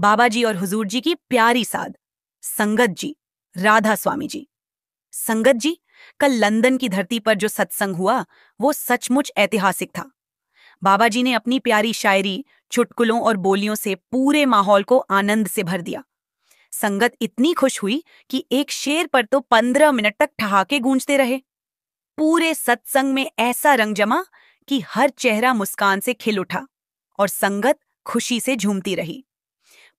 बाबा जी और हुजूर जी की प्यारी साध संगत जी, राधास्वामी जी। संगत जी, कल लंदन की धरती पर जो सत्संग हुआ वो सचमुच ऐतिहासिक था। बाबा जी ने अपनी प्यारी शायरी, चुटकुलों और बोलियों से पूरे माहौल को आनंद से भर दिया। संगत इतनी खुश हुई कि एक शेर पर तो 15 मिनट तक ठहाके गूंजते रहे। पूरे सत्संग में ऐसा रंग जमा कि हर चेहरा मुस्कान से खिल उठा और संगत खुशी से झूमती रही।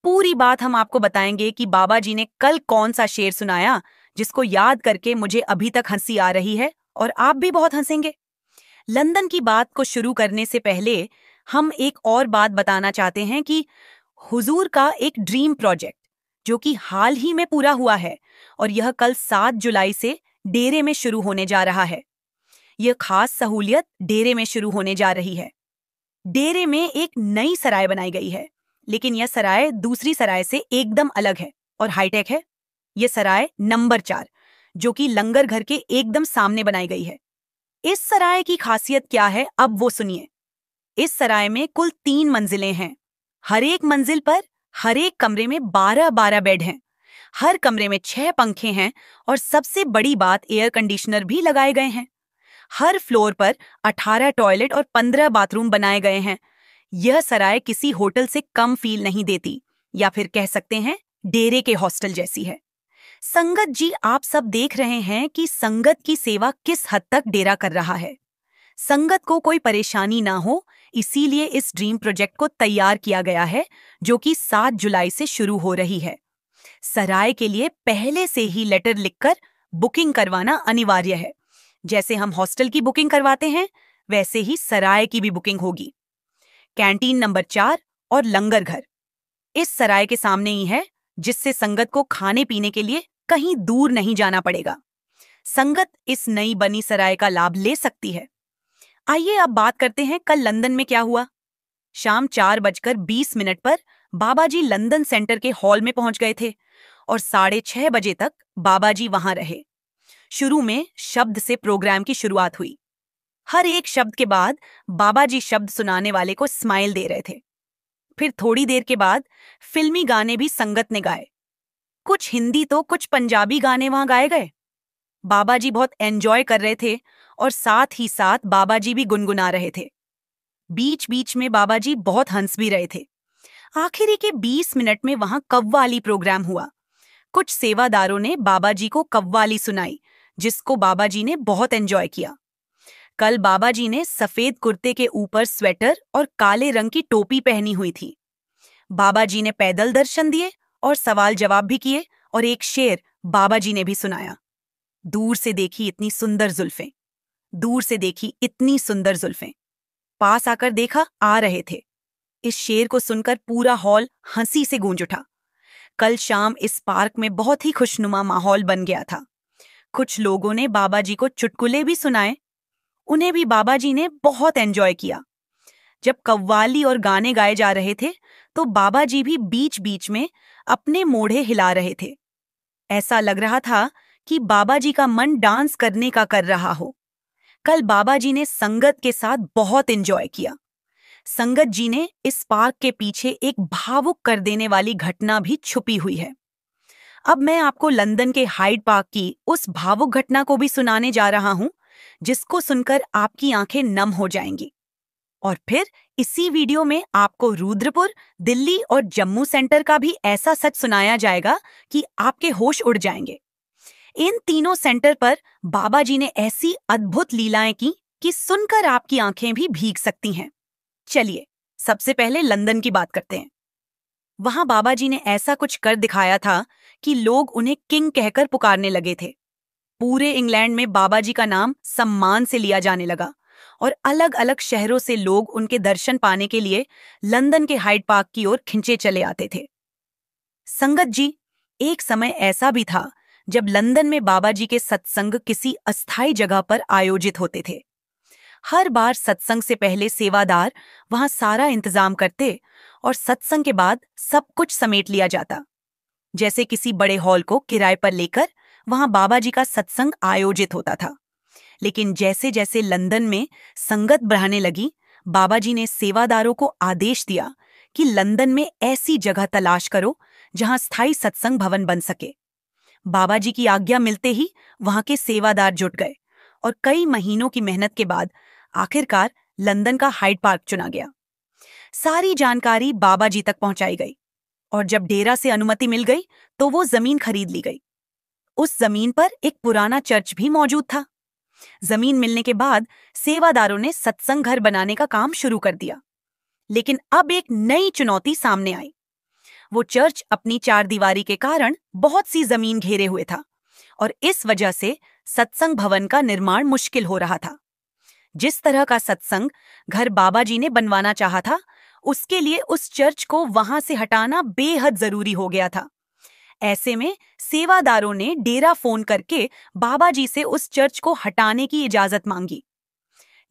पूरी बात हम आपको बताएंगे कि बाबा जी ने कल कौन सा शेर सुनाया, जिसको याद करके मुझे अभी तक हंसी आ रही है और आप भी बहुत हंसेंगे। लंदन की बात को शुरू करने से पहले हम एक और बात बताना चाहते हैं कि हुजूर का एक ड्रीम प्रोजेक्ट जो कि हाल ही में पूरा हुआ है और यह कल 7 जुलाई से डेरे में शुरू होने जा रहा है। यह खास सहूलियत डेरे में शुरू होने जा रही है। डेरे में एक नई सराय बनाई गई है, लेकिन यह सराय दूसरी सराय से एकदम अलग है और हाईटेक है। यह सराय नंबर 4, जो कि लंगर घर के एकदम सामने बनाई गई है। इस सराय की खासियत क्या है, अब वो सुनिए। इस सराय में कुल 3 मंजिलें हैं। हर एक मंजिल पर हर एक कमरे में 12-12 बेड हैं। हर कमरे में 6 पंखे हैं और सबसे बड़ी बात, एयर कंडीशनर भी लगाए गए हैं। हर फ्लोर पर 18 टॉयलेट और 15 बाथरूम बनाए गए हैं। यह सराय किसी होटल से कम फील नहीं देती, या फिर कह सकते हैं डेरे के हॉस्टल जैसी है। संगत जी, आप सब देख रहे हैं कि संगत की सेवा किस हद तक डेरा कर रहा है। संगत को कोई परेशानी ना हो, इसीलिए इस ड्रीम प्रोजेक्ट को तैयार किया गया है, जो कि 7 जुलाई से शुरू हो रही है। सराय के लिए पहले से ही लेटर लिखकर बुकिंग करवाना अनिवार्य है। जैसे हम हॉस्टल की बुकिंग करवाते हैं, वैसे ही सराय की भी बुकिंग होगी। कैंटीन नंबर 4 और लंगर घर इस सराय के सामने ही है, जिससे संगत को खाने पीने के लिए कहीं दूर नहीं जाना पड़ेगा। संगत इस नई बनी सराय का लाभ ले सकती है। आइए अब बात करते हैं कल लंदन में क्या हुआ। शाम 4:20 पर बाबा जी लंदन सेंटर के हॉल में पहुंच गए थे और 6:30 बजे तक बाबा जी वहां रहे। शुरू में शब्द से प्रोग्राम की शुरुआत हुई। हर एक शब्द के बाद बाबा जी शब्द सुनाने वाले को स्माइल दे रहे थे। फिर थोड़ी देर के बाद फिल्मी गाने भी संगत ने गाए। कुछ हिंदी तो कुछ पंजाबी गाने वहां गाए गए। बाबा जी बहुत एंजॉय कर रहे थे और साथ ही साथ बाबा जी भी गुनगुना रहे थे। बीच बीच में बाबा जी बहुत हंस भी रहे थे। आखिरी के 20 मिनट में वहां कव्वाली प्रोग्राम हुआ। कुछ सेवादारों ने बाबा जी को कव्वाली सुनाई, जिसको बाबा जी ने बहुत एंजॉय किया। कल बाबा जी ने सफेद कुर्ते के ऊपर स्वेटर और काले रंग की टोपी पहनी हुई थी। बाबा जी ने पैदल दर्शन दिए और सवाल जवाब भी किए और एक शेर बाबा जी ने भी सुनाया। दूर से देखी इतनी सुंदर जुल्फें, दूर से देखी इतनी सुंदर जुल्फें, पास आकर देखा आ रहे थे। इस शेर को सुनकर पूरा हॉल हंसी से गूंज उठा। कल शाम इस पार्क में बहुत ही खुशनुमा माहौल बन गया था। कुछ लोगों ने बाबा जी को चुटकुले भी सुनाए। उन्हें भी बाबा जी ने बहुत एंजॉय किया। जब कव्वाली और गाने गाए जा रहे थे तो बाबा जी भी बीच बीच में अपने मोढ़े हिला रहे थे। ऐसा लग रहा था कि बाबा जी का मन डांस करने का कर रहा हो। कल बाबा जी ने संगत के साथ बहुत एंजॉय किया। संगत जी ने इस पार्क के पीछे एक भावुक कर देने वाली घटना भी छुपी हुई है। अब मैं आपको लंदन के हाइड पार्क की उस भावुक घटना को भी सुनाने जा रहा हूं, जिसको सुनकर आपकी आंखें नम हो जाएंगी। और फिर इसी वीडियो में आपको रुद्रपुर, दिल्ली और जम्मू सेंटर का भी ऐसा सच सुनाया जाएगा कि आपके होश उड़ जाएंगे। इन तीनों सेंटर पर बाबा जी ने ऐसी अद्भुत लीलाएं की कि सुनकर आपकी आंखें भी भीग सकती हैं। चलिए सबसे पहले लंदन की बात करते हैं। वहां बाबा जी ने ऐसा कुछ कर दिखाया था कि लोग उन्हें किंग कहकर पुकारने लगे थे। पूरे इंग्लैंड में बाबा जी का नाम सम्मान से लिया जाने लगा और अलग अलग शहरों से लोग उनके दर्शन पाने के लिए लंदन के हाइड पार्क की ओर खिंचे चले आते थे। संगत जी, एक समय ऐसा भी था जब लंदन में बाबा जी के सत्संग किसी अस्थायी जगह पर आयोजित होते थे। हर बार सत्संग से पहले सेवादार वहां सारा इंतजाम करते और सत्संग के बाद सब कुछ समेट लिया जाता। जैसे किसी बड़े हॉल को किराए पर लेकर वहां बाबा जी का सत्संग आयोजित होता था। लेकिन जैसे जैसे लंदन में संगत बढ़ाने लगी, बाबा जी ने सेवादारों को आदेश दिया कि लंदन में ऐसी जगह तलाश करो जहां स्थायी सत्संग भवन बन सके। बाबा जी की आज्ञा मिलते ही वहां के सेवादार जुट गए और कई महीनों की मेहनत के बाद आखिरकार लंदन का हाइड पार्क चुना गया। सारी जानकारी बाबा जी तक पहुंचाई गई और जब डेरा से अनुमति मिल गई तो वो जमीन खरीद ली गई। उस जमीन पर एक पुराना चर्च भी मौजूद था। जमीन मिलने के बाद सेवादारों ने सत्संग घर बनाने का काम शुरू कर दिया। लेकिन अब एक नई चुनौती सामने आई। वो चर्च अपनी चारदीवारी के कारण बहुत सी जमीन घेरे हुए था और इस वजह से सत्संग भवन का निर्माण मुश्किल हो रहा था। जिस तरह का सत्संग घर बाबा जी ने बनवाना चाहा था, उसके लिए उस चर्च को वहां से हटाना बेहद जरूरी हो गया था। ऐसे में सेवादारों ने डेरा फोन करके बाबा जी से उस चर्च को हटाने की इजाजत मांगी।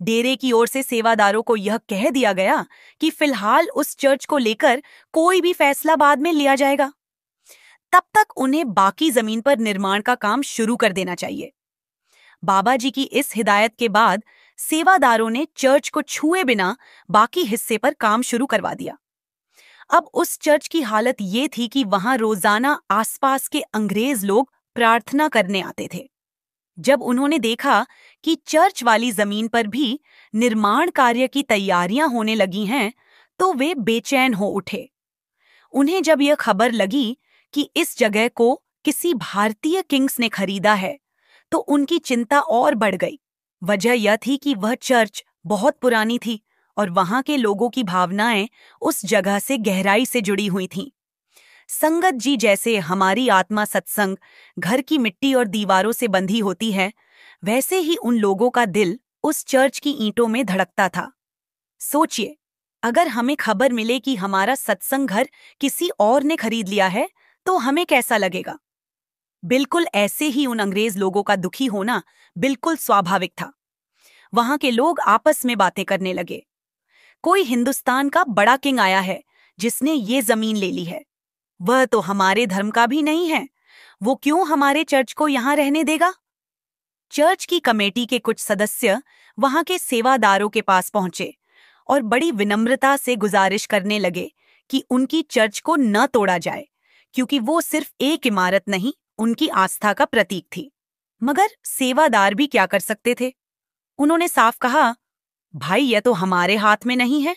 डेरे की ओर से सेवादारों को यह कह दिया गया कि फिलहाल उस चर्च को लेकर कोई भी फैसला बाद में लिया जाएगा। तब तक उन्हें बाकी जमीन पर निर्माण का काम शुरू कर देना चाहिए। बाबा जी की इस हिदायत के बाद सेवादारों ने चर्च को छुए बिना बाकी हिस्से पर काम शुरू करवा दिया। अब उस चर्च की हालत ये थी कि वहां रोजाना आसपास के अंग्रेज लोग प्रार्थना करने आते थे। जब उन्होंने देखा कि चर्च वाली जमीन पर भी निर्माण कार्य की तैयारियां होने लगी हैं, तो वे बेचैन हो उठे। उन्हें जब यह खबर लगी कि इस जगह को किसी भारतीय किंग्स ने खरीदा है, तो उनकी चिंता और बढ़ गई। वजह यह थी कि वह चर्च बहुत पुरानी थी और वहां के लोगों की भावनाएं उस जगह से गहराई से जुड़ी हुई थीं। संगत जी जैसे हमारी आत्मा सत्संग घर की मिट्टी और दीवारों से बंधी होती है, वैसे ही उन लोगों का दिल उस चर्च की ईंटों में धड़कता था। सोचिए, अगर हमें खबर मिले कि हमारा सत्संग घर किसी और ने खरीद लिया है, तो हमें कैसा लगेगा? बिल्कुल ऐसे ही उन अंग्रेज लोगों का दुखी होना बिल्कुल स्वाभाविक था। वहां के लोग आपस में बातें करने लगे। कोई हिंदुस्तान का बड़ा किंग आया है जिसने ये जमीन ले ली है। वह तो हमारे धर्म का भी नहीं है। वो क्यों हमारे चर्च को यहां रहने देगा? चर्च की कमेटी के कुछ सदस्य वहां के सेवादारों के पास पहुंचे और बड़ी विनम्रता से गुजारिश करने लगे कि उनकी चर्च को न तोड़ा जाए, क्योंकि वो सिर्फ एक इमारत नहीं, उनकी आस्था का प्रतीक थी। मगर सेवादार भी क्या कर सकते थे? उन्होंने साफ कहा, भाई यह तो हमारे हाथ में नहीं है।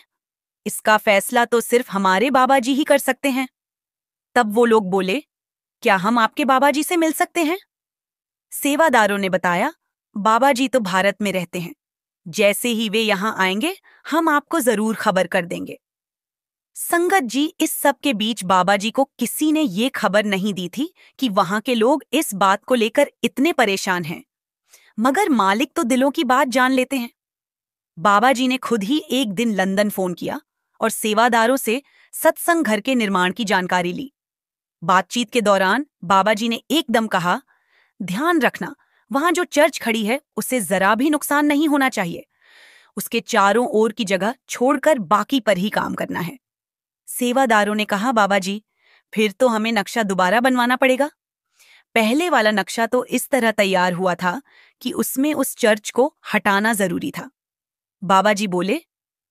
इसका फैसला तो सिर्फ हमारे बाबा जी ही कर सकते हैं। तब वो लोग बोले, क्या हम आपके बाबा जी से मिल सकते हैं? सेवादारों ने बताया, बाबा जी तो भारत में रहते हैं। जैसे ही वे यहां आएंगे, हम आपको जरूर खबर कर देंगे। संगत जी, इस सब के बीच बाबा जी को किसी ने ये खबर नहीं दी थी कि वहां के लोग इस बात को लेकर इतने परेशान हैं। मगर मालिक तो दिलों की बात जान लेते हैं। बाबा जी ने खुद ही एक दिन लंदन फोन किया और सेवादारों से सत्संग घर के निर्माण की जानकारी ली। बातचीत के दौरान बाबा जी ने एकदम कहा, ध्यान रखना, वहां जो चर्च खड़ी है उसे जरा भी नुकसान नहीं होना चाहिए। उसके चारों ओर की जगह छोड़कर बाकी पर ही काम करना है। सेवादारों ने कहा, बाबा जी, फिर तो हमें नक्शा दोबारा बनवाना पड़ेगा। पहले वाला नक्शा तो इस तरह तैयार हुआ था कि उसमें उस चर्च को हटाना जरूरी था। बाबा जी बोले,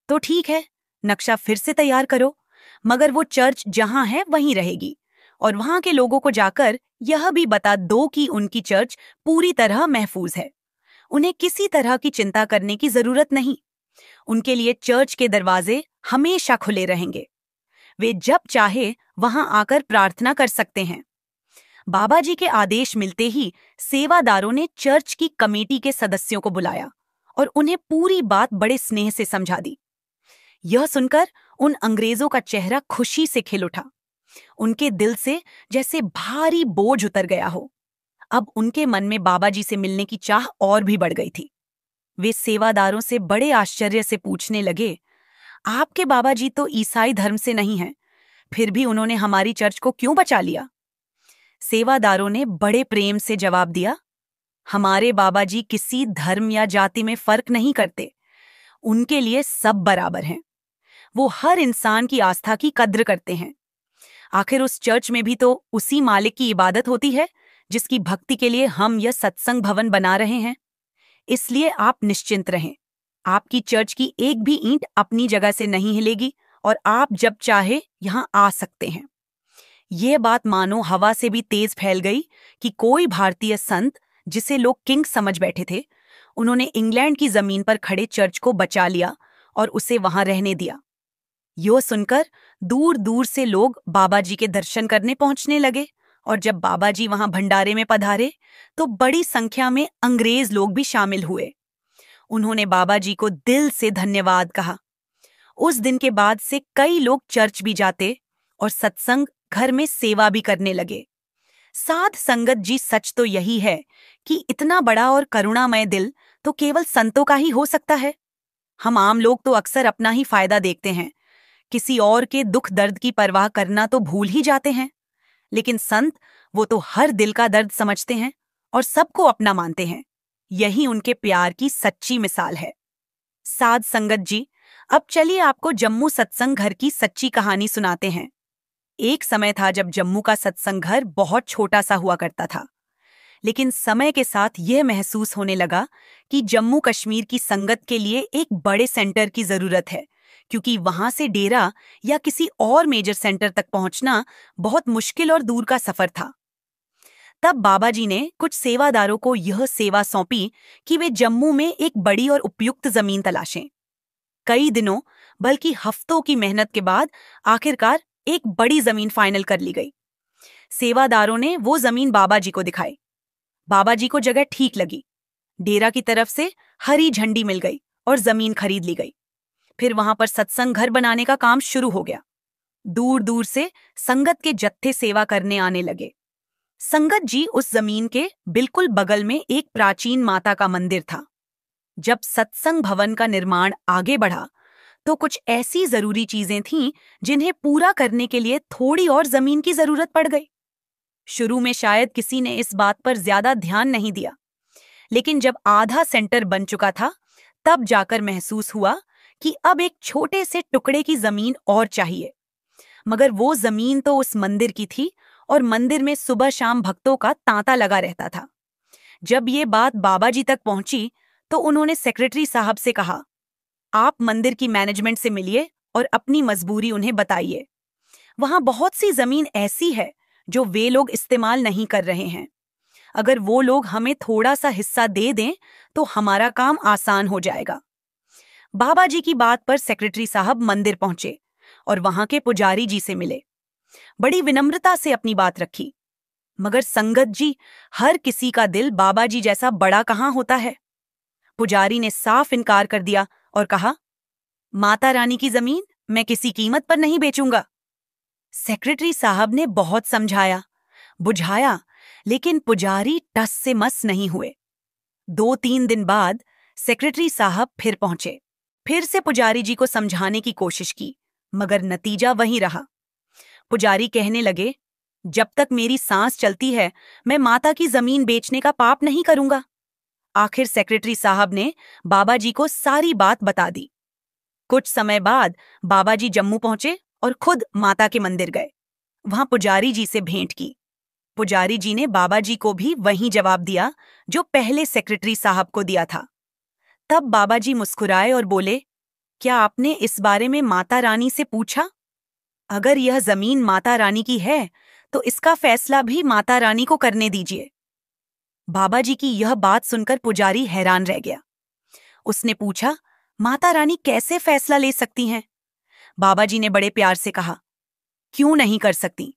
तो ठीक है, नक्शा फिर से तैयार करो, मगर वो चर्च जहां है वहीं रहेगी और वहां के लोगों को जाकर यह भी बता दो कि उनकी चर्च पूरी तरह महफूज है। उन्हें किसी तरह की चिंता करने की जरूरत नहीं। उनके लिए चर्च के दरवाजे हमेशा खुले रहेंगे। वे जब चाहे वहां आकर प्रार्थना कर सकते हैं। बाबा जी के आदेश मिलते ही सेवादारों ने चर्च की कमेटी के सदस्यों को बुलाया और उन्हें पूरी बात बड़े स्नेह से समझा दी। यह सुनकर उन अंग्रेजों का चेहरा खुशी से खिल उठा। उनके दिल से जैसे भारी बोझ उतर गया हो। अब उनके मन में बाबा जी से मिलने की चाह और भी बढ़ गई थी। वे सेवादारों से बड़े आश्चर्य से पूछने लगे, आपके बाबा जी तो ईसाई धर्म से नहीं हैं, फिर भी उन्होंने हमारी चर्च को क्यों बचा लिया? सेवादारों ने बड़े प्रेम से जवाब दिया, हमारे बाबा जी किसी धर्म या जाति में फर्क नहीं करते। उनके लिए सब बराबर हैं। वो हर इंसान की आस्था की कद्र करते हैं। आखिर उस चर्च में भी तो उसी मालिक की इबादत होती है जिसकी भक्ति के लिए हम यह सत्संग भवन बना रहे हैं। इसलिए आप निश्चिंत रहें, आपकी चर्च की एक भी ईंट अपनी जगह से नहीं हिलेगी और आप जब चाहे यहाँ आ सकते हैं। ये बात मानो हवा से भी तेज फैल गई कि कोई भारतीय संत, जिसे लोग किंग समझ बैठे थे, उन्होंने इंग्लैंड की जमीन पर खड़े चर्च को बचा लिया और उसे वहां रहने दिया। यो सुनकर दूर दूर से लोग बाबा जी के दर्शन करने पहुंचने लगे, और जब बाबा जी वहां भंडारे में पधारे तो बड़ी संख्या में अंग्रेज लोग भी शामिल हुए। उन्होंने बाबा जी को दिल से धन्यवाद कहा। उस दिन के बाद से कई लोग चर्च भी जाते और सत्संग घर में सेवा भी करने लगे। साध संगत जी, सच तो यही है कि इतना बड़ा और करुणामय दिल तो केवल संतों का ही हो सकता है। हम आम लोग तो अक्सर अपना ही फायदा देखते हैं, किसी और के दुख दर्द की परवाह करना तो भूल ही जाते हैं। लेकिन संत, वो तो हर दिल का दर्द समझते हैं और सबको अपना मानते हैं। यही उनके प्यार की सच्ची मिसाल है। साध संगत जी, अब चलिए आपको जम्मू सत्संग घर की सच्ची कहानी सुनाते हैं। एक समय था जब जम्मू का सत्संग घर बहुत छोटा सा हुआ करता था, लेकिन समय के साथ यह महसूस होने लगा कि जम्मू कश्मीर की संगत के लिए एक बड़े सेंटर की जरूरत है, क्योंकि वहां से डेरा या किसी और मेजर सेंटर तक पहुंचना बहुत मुश्किल और दूर का सफर था। तब बाबा जी ने कुछ सेवादारों को यह सेवा सौंपी कि वे जम्मू में एक बड़ी और उपयुक्त जमीन तलाशें। कई दिनों, बल्कि हफ्तों की मेहनत के बाद आखिरकार एक बड़ी जमीन फाइनल कर ली गई। सेवादारों ने वो जमीन बाबा जी को दिखाई। बाबा जी को जगह ठीक लगी। डेरा की तरफ से हरी झंडी मिल गई और जमीन खरीद ली गई। फिर वहां पर सत्संग घर बनाने का काम शुरू हो गया। दूर दूर से संगत के जत्थे सेवा करने आने लगे। संगत जी, उस जमीन के बिल्कुल बगल में एक प्राचीन माता का मंदिर था। जब सत्संग भवन का निर्माण आगे बढ़ा तो कुछ ऐसी जरूरी चीजें थीं जिन्हें पूरा करने के लिए थोड़ी और जमीन की जरूरत पड़ गई। शुरू में शायद किसी ने इस बात पर ज्यादा ध्यान नहीं दिया, लेकिन जब आधा सेंटर बन चुका था तब जाकर महसूस हुआ कि अब एक छोटे से टुकड़े की जमीन और चाहिए। मगर वो जमीन तो उस मंदिर की थी और मंदिर में सुबह शाम भक्तों का तांता लगा रहता था। जब ये बात बाबा जी तक पहुंची तो उन्होंने सेक्रेटरी साहब से कहा, आप मंदिर की मैनेजमेंट से मिलिए और अपनी मजबूरी उन्हें बताइए। वहां बहुत सी जमीन ऐसी है जो वे लोग इस्तेमाल नहीं कर रहे हैं। अगर वो लोग हमें थोड़ा सा हिस्सा दे दें तो हमारा काम आसान हो जाएगा। बाबा जी की बात पर सेक्रेटरी साहब मंदिर पहुंचे और वहां के पुजारी जी से मिले। बड़ी विनम्रता से अपनी बात रखी। मगर संगत जी, हर किसी का दिल बाबा जी जैसा बड़ा कहाँ होता है। पुजारी ने साफ इनकार कर दिया और कहा, माता रानी की जमीन मैं किसी कीमत पर नहीं बेचूंगा। सेक्रेटरी साहब ने बहुत समझाया, बुझाया, लेकिन पुजारी टस से मस नहीं हुए। 2-3 दिन बाद सेक्रेटरी साहब फिर पहुंचे। फिर से पुजारी जी को समझाने की कोशिश की, मगर नतीजा वही रहा। पुजारी कहने लगे, जब तक मेरी सांस चलती है मैं माता की जमीन बेचने का पाप नहीं करूंगा। आखिर सेक्रेटरी साहब ने बाबा जी को सारी बात बता दी। कुछ समय बाद बाबा जी जम्मू पहुंचे और खुद माता के मंदिर गए। वहां पुजारी जी से भेंट की। पुजारी जी ने बाबा जी को भी वही जवाब दिया जो पहले सेक्रेटरी साहब को दिया था। तब बाबा जी मुस्कुराए और बोले, क्या आपने इस बारे में माता रानी से पूछा? अगर यह जमीन माता रानी की है तो इसका फैसला भी माता रानी को करने दीजिए। बाबा जी की यह बात सुनकर पुजारी हैरान रह गया। उसने पूछा, माता रानी कैसे फैसला ले सकती हैं? बाबा जी ने बड़े प्यार से कहा, क्यों नहीं कर सकती?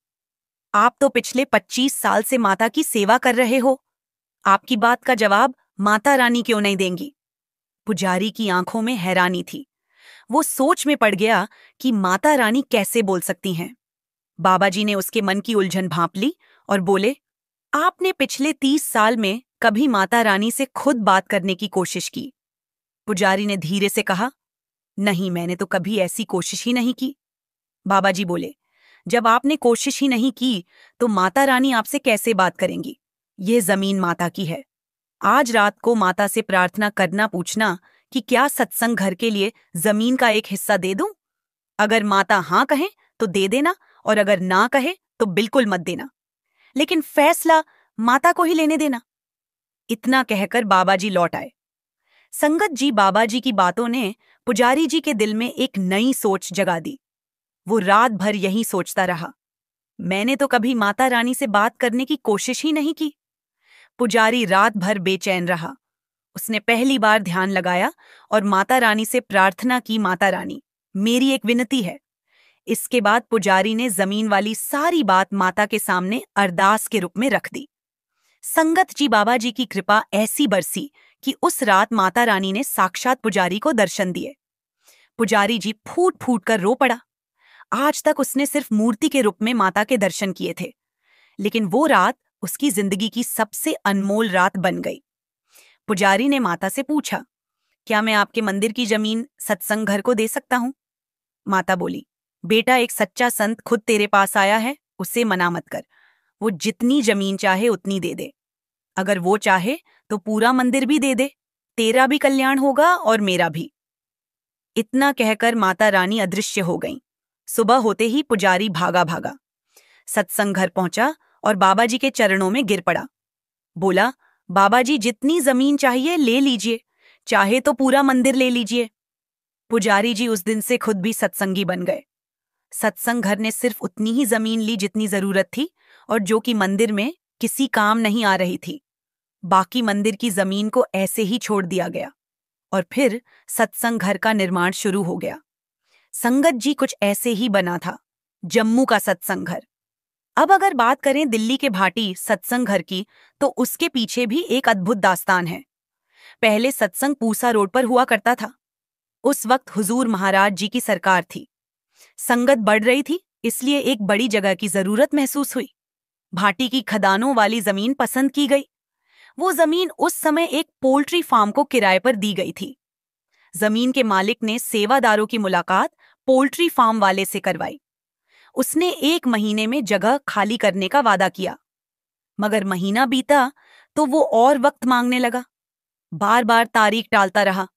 आप तो पिछले 25 साल से माता की सेवा कर रहे हो। आपकी बात का जवाब माता रानी क्यों नहीं देंगी? पुजारी की आंखों में हैरानी थी। वो सोच में पड़ गया कि माता रानी कैसे बोल सकती हैं। बाबा जी ने उसके मन की उलझन भांप ली और बोले, आपने पिछले 30 साल में कभी माता रानी से खुद बात करने की कोशिश की? पुजारी ने धीरे से कहा, नहीं, मैंने तो कभी ऐसी कोशिश ही नहीं की। बाबा जी बोले, जब आपने कोशिश ही नहीं की तो माता रानी आपसे कैसे बात करेंगी? ये जमीन माता की है। आज रात को माता से प्रार्थना करना, पूछना कि क्या सत्संग घर के लिए जमीन का एक हिस्सा दे दूं? अगर माता हां कहे तो दे देना, और अगर ना कहे तो बिल्कुल मत देना, लेकिन फैसला माता को ही लेने देना। इतना कहकर बाबा जी लौट आए। संगत जी, बाबा जी की बातों ने पुजारी जी के दिल में एक नई सोच जगा दी। वो रात भर यही सोचता रहा, मैंने तो कभी माता रानी से बात करने की कोशिश ही नहीं की। पुजारी रात भर बेचैन रहा। उसने पहली बार ध्यान लगाया और माता रानी से प्रार्थना की, माता रानी, मेरी एक विनती है। इसके बाद पुजारी ने जमीन वाली सारी बात माता के सामने अरदास के रूप में रख दी। संगत जी बाबा जी की कृपा ऐसी बरसी कि उस रात माता रानी ने साक्षात पुजारी को दर्शन दिए। पुजारी जी फूट फूट कर रो पड़ा। आज तक उसने सिर्फ मूर्ति के रूप में माता के दर्शन किए थे, लेकिन वो रात उसकी जिंदगी की सबसे अनमोल रात बन गई। पुजारी ने माता से पूछा, क्या मैं आपके मंदिर की जमीन सत्संग घर को दे सकता हूं? माता बोली, बेटा, एक सच्चा संत खुद तेरे पास आया है, उसे मना मत कर। वो जितनी जमीन चाहे उतनी दे दे। अगर वो चाहे तो पूरा मंदिर भी दे दे, तेरा भी कल्याण होगा और मेरा भी। इतना कहकर माता रानी अदृश्य हो गईं। सुबह होते ही पुजारी भागा भागा सत्संग घर पहुंचा और बाबा जी के चरणों में गिर पड़ा। बोला, बाबा जी, जितनी जमीन चाहिए ले लीजिए, चाहे तो पूरा मंदिर ले लीजिए। पुजारी जी उस दिन से खुद भी सत्संगी बन गए। सत्संग घर ने सिर्फ उतनी ही जमीन ली जितनी जरूरत थी और जो कि मंदिर में किसी काम नहीं आ रही थी। बाकी मंदिर की जमीन को ऐसे ही छोड़ दिया गया और फिर सत्संग घर का निर्माण शुरू हो गया। संगत जी कुछ ऐसे ही बना था, जम्मू का सत्संग घर। अब अगर बात करें दिल्ली के भाटी सत्संग घर की, तो उसके पीछे भी एक अद्भुत दास्तान है। पहले सत्संग पूसा रोड पर हुआ करता था। उस वक्त हुजूर महाराज जी की सरकार थी। संगत बढ़ रही थी, इसलिए एक बड़ी जगह की जरूरत महसूस हुई। भाटी की खदानों वाली जमीन पसंद की गई। वो जमीन उस समय एक पोल्ट्री फार्म को किराए पर दी गई थी। जमीन के मालिक ने सेवादारों की मुलाकात पोल्ट्री फार्म वाले से करवाई। उसने 1 महीने में जगह खाली करने का वादा किया, मगर महीना बीता तो वो और वक्त मांगने लगा। बार बार तारीख टालता रहा।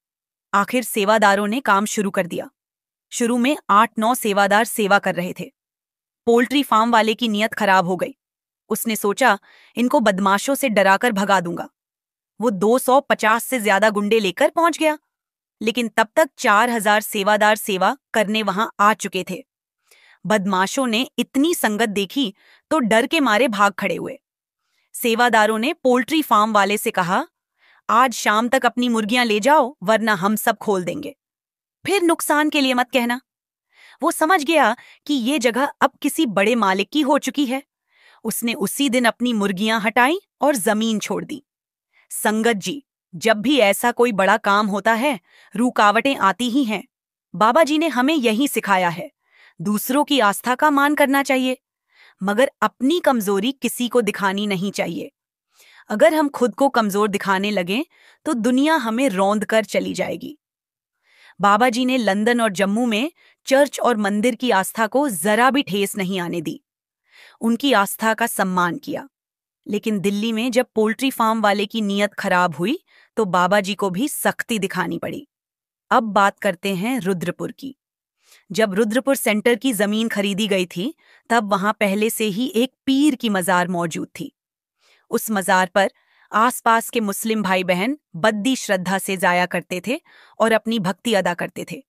आखिर सेवादारों ने काम शुरू कर दिया। शुरू में 8-9 सेवादार सेवा कर रहे थे। पोल्ट्री फार्म वाले की नीयत खराब हो गई। उसने सोचा, इनको बदमाशों से डराकर भगा दूंगा। वो 250 से ज्यादा गुंडे लेकर पहुंच गया, लेकिन तब तक 4000 सेवादार सेवा करने वहां आ चुके थे। बदमाशों ने इतनी संगत देखी तो डर के मारे भाग खड़े हुए। सेवादारों ने पोल्ट्री फार्म वाले से कहा, आज शाम तक अपनी मुर्गियां ले जाओ, वरना हम सब खोल देंगे। फिर नुकसान के लिए मत कहना। वो समझ गया कि ये जगह अब किसी बड़े मालिक की हो चुकी है। उसने उसी दिन अपनी मुर्गियां हटाई और जमीन छोड़ दी। संगत जी, जब भी ऐसा कोई बड़ा काम होता है, रुकावटें आती ही हैं। बाबा जी ने हमें यही सिखाया है। दूसरों की आस्था का मान करना चाहिए, मगर अपनी कमजोरी किसी को दिखानी नहीं चाहिए। अगर हम खुद को कमजोर दिखाने लगें तो दुनिया हमें रौंद कर चली जाएगी। बाबा जी ने लंदन और जम्मू में चर्च और मंदिर की आस्था को जरा भी ठेस नहीं आने दी। उनकी आस्था का सम्मान किया। लेकिन दिल्ली में जब पोल्ट्री फार्म वाले की नीयत खराब हुई तो बाबा जी को भी सख्ती दिखानी पड़ी। अब बात करते हैं रुद्रपुर की। जब रुद्रपुर सेंटर की जमीन खरीदी गई थी, तब वहां पहले से ही एक पीर की मजार मौजूद थी। उस मजार पर आसपास के मुस्लिम भाई बहन बद्दी श्रद्धा से जाया करते थे और अपनी भक्ति अदा करते थे।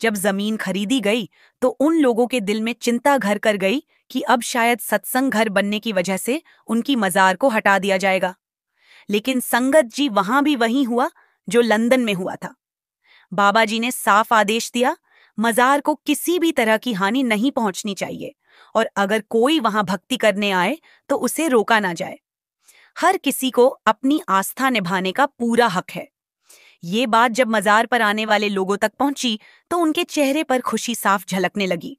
जब जमीन खरीदी गई तो उन लोगों के दिल में चिंता घर कर गई कि अब शायद सत्संग घर बनने की वजह से उनकी मजार को हटा दिया जाएगा। लेकिन संगत जी वहां भी वही हुआ जो लंदन में हुआ था। बाबा जी ने साफ आदेश दिया, मजार को किसी भी तरह की हानि नहीं पहुंचनी चाहिए और अगर कोई वहां भक्ति करने आए तो उसे रोका ना जाए। हर किसी को अपनी आस्था निभाने का पूरा हक है। ये बात जब मजार पर आने वाले लोगों तक पहुंची तो उनके चेहरे पर खुशी साफ झलकने लगी।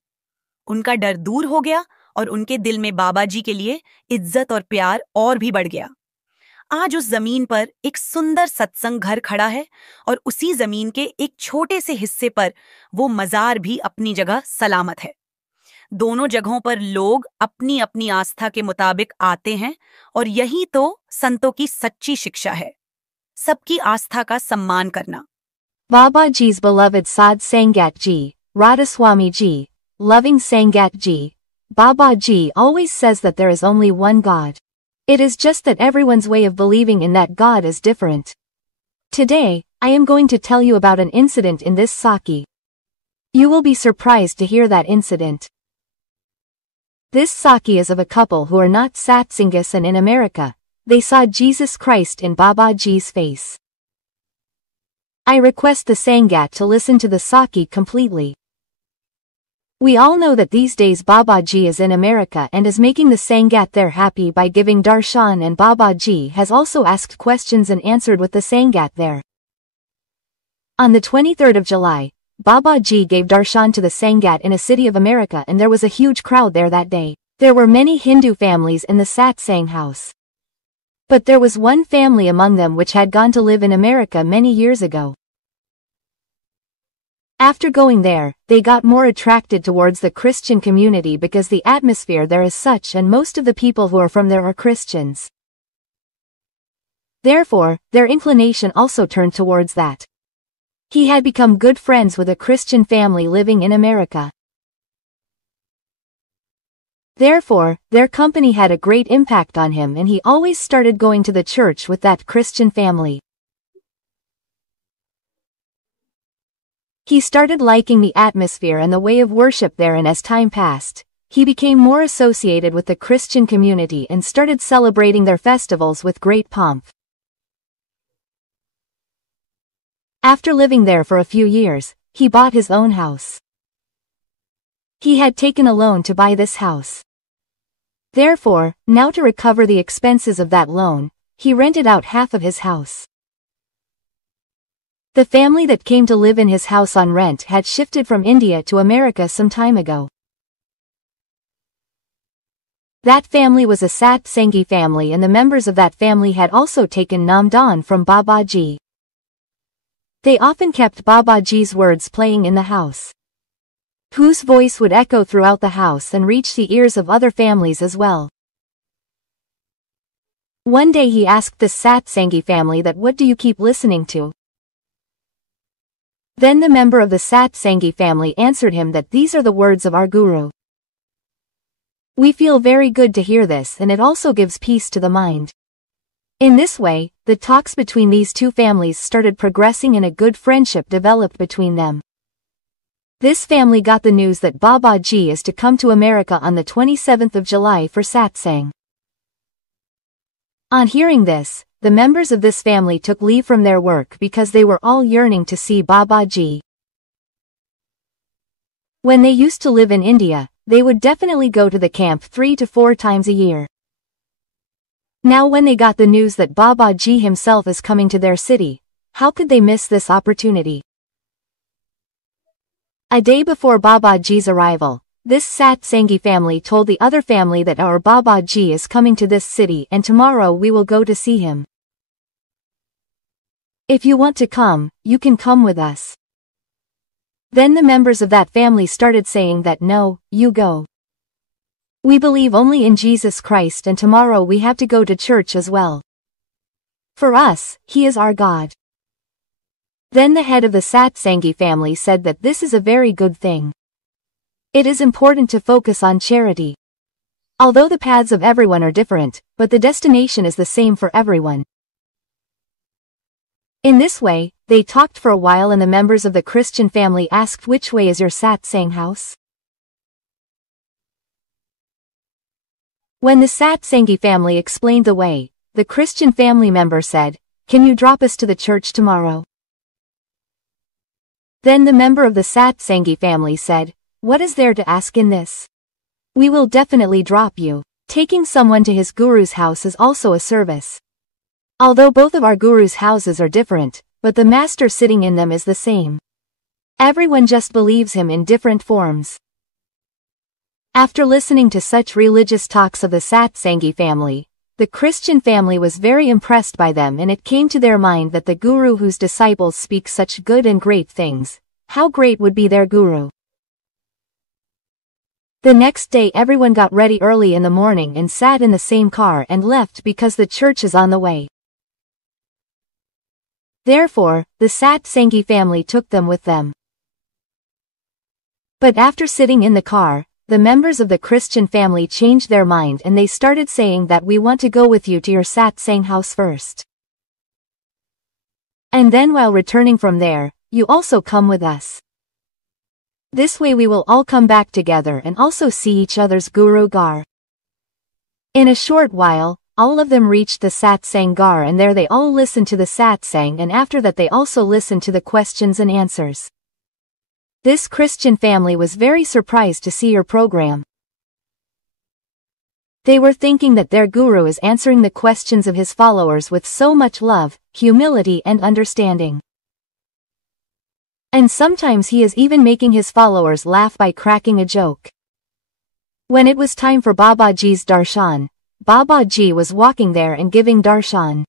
उनका डर दूर हो गया और उनके दिल में बाबा जी के लिए इज्जत और प्यार और भी बढ़ गया। आज उस जमीन पर एक सुंदर सत्संग घर खड़ा है और उसी जमीन के एक छोटे से हिस्से पर वो मजार भी अपनी जगह सलामत है। दोनों जगहों पर लोग अपनी अपनी आस्था के मुताबिक आते हैं और यही तो संतों की सच्ची शिक्षा है, सबकी आस्था का सम्मान करना। Baba Ji's beloved Sad Sangat Ji, Radhasoami Ji, loving Sangat Ji. Baba Ji always says that there is only one God. It is just that everyone's way of believing in that God is different. Today, I am going to tell you about an incident in this saakhi. You will be surprised to hear that incident. This saakhi is of a couple who are not satsangas, and in America, they saw Jesus Christ in Babaji's face. I request the Sangat to listen to the saakhi completely. We all know that these days Babaji is in America and is making the Sangat there happy by giving darshan, and Babaji has also asked questions and answered with the Sangat there. On the 23rd of July, Babaji gave darshan to the Sangat in a city of America, and there was a huge crowd there that day. There were many Hindu families in the satsang house. But there was one family among them which had gone to live in America many years ago. After going there, they got more attracted towards the Christian community because the atmosphere there is such, and most of the people who are from there are Christians. Therefore, their inclination also turned towards that. He had become good friends with a Christian family living in America. Therefore, their company had a great impact on him, and he always started going to the church with that Christian family. He started liking the atmosphere and the way of worship there, and as time passed, he became more associated with the Christian community and started celebrating their festivals with great pomp. After living there for a few years, he bought his own house. He had taken a loan to buy this house. Therefore, now to recover the expenses of that loan, he rented out half of his house. The family that came to live in his house on rent had shifted from India to America some time ago. That family was a Satsangi family, and the members of that family had also taken Namdan from Babaji. They often kept Babaji's words playing in the house, whose voice would echo throughout the house and reach the ears of other families as well. One day he asked this Satsangi family that, "What do you keep listening to?" Then the member of the Satsangi family answered him that, "These are the words of our Guru. We feel very good to hear this, and it also gives peace to the mind." In this way, the talks between these two families started progressing, and a good friendship developed between them. This family got the news that Babaji is to come to America on the 27th of July for satsang. On hearing this, the members of this family took leave from their work because they were all yearning to see Babaji. When they used to live in India, they would definitely go to the camp 3 to 4 times a year. Now when they got the news that Babaji himself is coming to their city, how could they miss this opportunity? A day before Babaji's arrival, this Satsangi family told the other family that our Babaji is coming to this city and tomorrow we will go to see him. If you want to come, you can come with us. Then the members of that family started saying that, "No, you go. We believe only in Jesus Christ, and tomorrow we have to go to church as well. For us, he is our God." Then the head of the Satsangi family said that this is a very good thing. It is important to focus on charity. Although the paths of everyone are different, but the destination is the same for everyone. In this way, they talked for a while, and the members of the Christian family asked, "Which way is your satsang house?" When the Satsangi family explained the way, the Christian family member said, "Can you drop us to the church tomorrow?" Then the member of the Satsangi family said, "What is there to ask in this? We will definitely drop you. Taking someone to his guru's house is also a service. Although both of our guru's houses are different, but the master sitting in them is the same. Everyone just believes him in different forms." After listening to such religious talks of the Satsangi family, the Christian family was very impressed by them, and it came to their mind that the guru whose disciples speak such good and great things, how great would be their guru. The next day everyone got ready early in the morning and sat in the same car and left because the church is on the way. Therefore, the Satsangi family took them with them. But after sitting in the car, the members of the Christian family changed their mind and they started saying that, "We want to go with you to your satsang house first. And then while returning from there, you also come with us." This way we will all come back together and also see each other's Guru Gar. In a short while, all of them reached the satsang Gar, and there they all listened to the satsang, and after that they also listened to the questions and answers. This Christian family was very surprised to see your program. They were thinking that their guru is answering the questions of his followers with so much love, humility and understanding. And sometimes he is even making his followers laugh by cracking a joke. When it was time for Babaji's darshan, Babaji was walking there and giving darshan.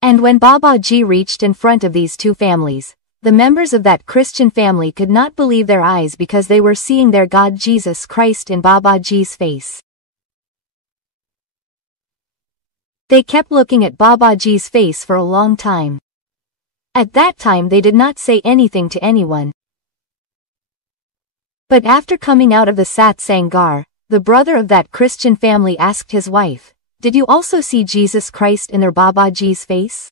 And when Babaji reached in front of these two families, the members of that Christian family could not believe their eyes because they were seeing their God Jesus Christ in Babaji's face. They kept looking at Babaji's face for a long time. At that time they did not say anything to anyone. But after coming out of the satsang Gar, the brother of that Christian family asked his wife, "Did you also see Jesus Christ in their Babaji's face?"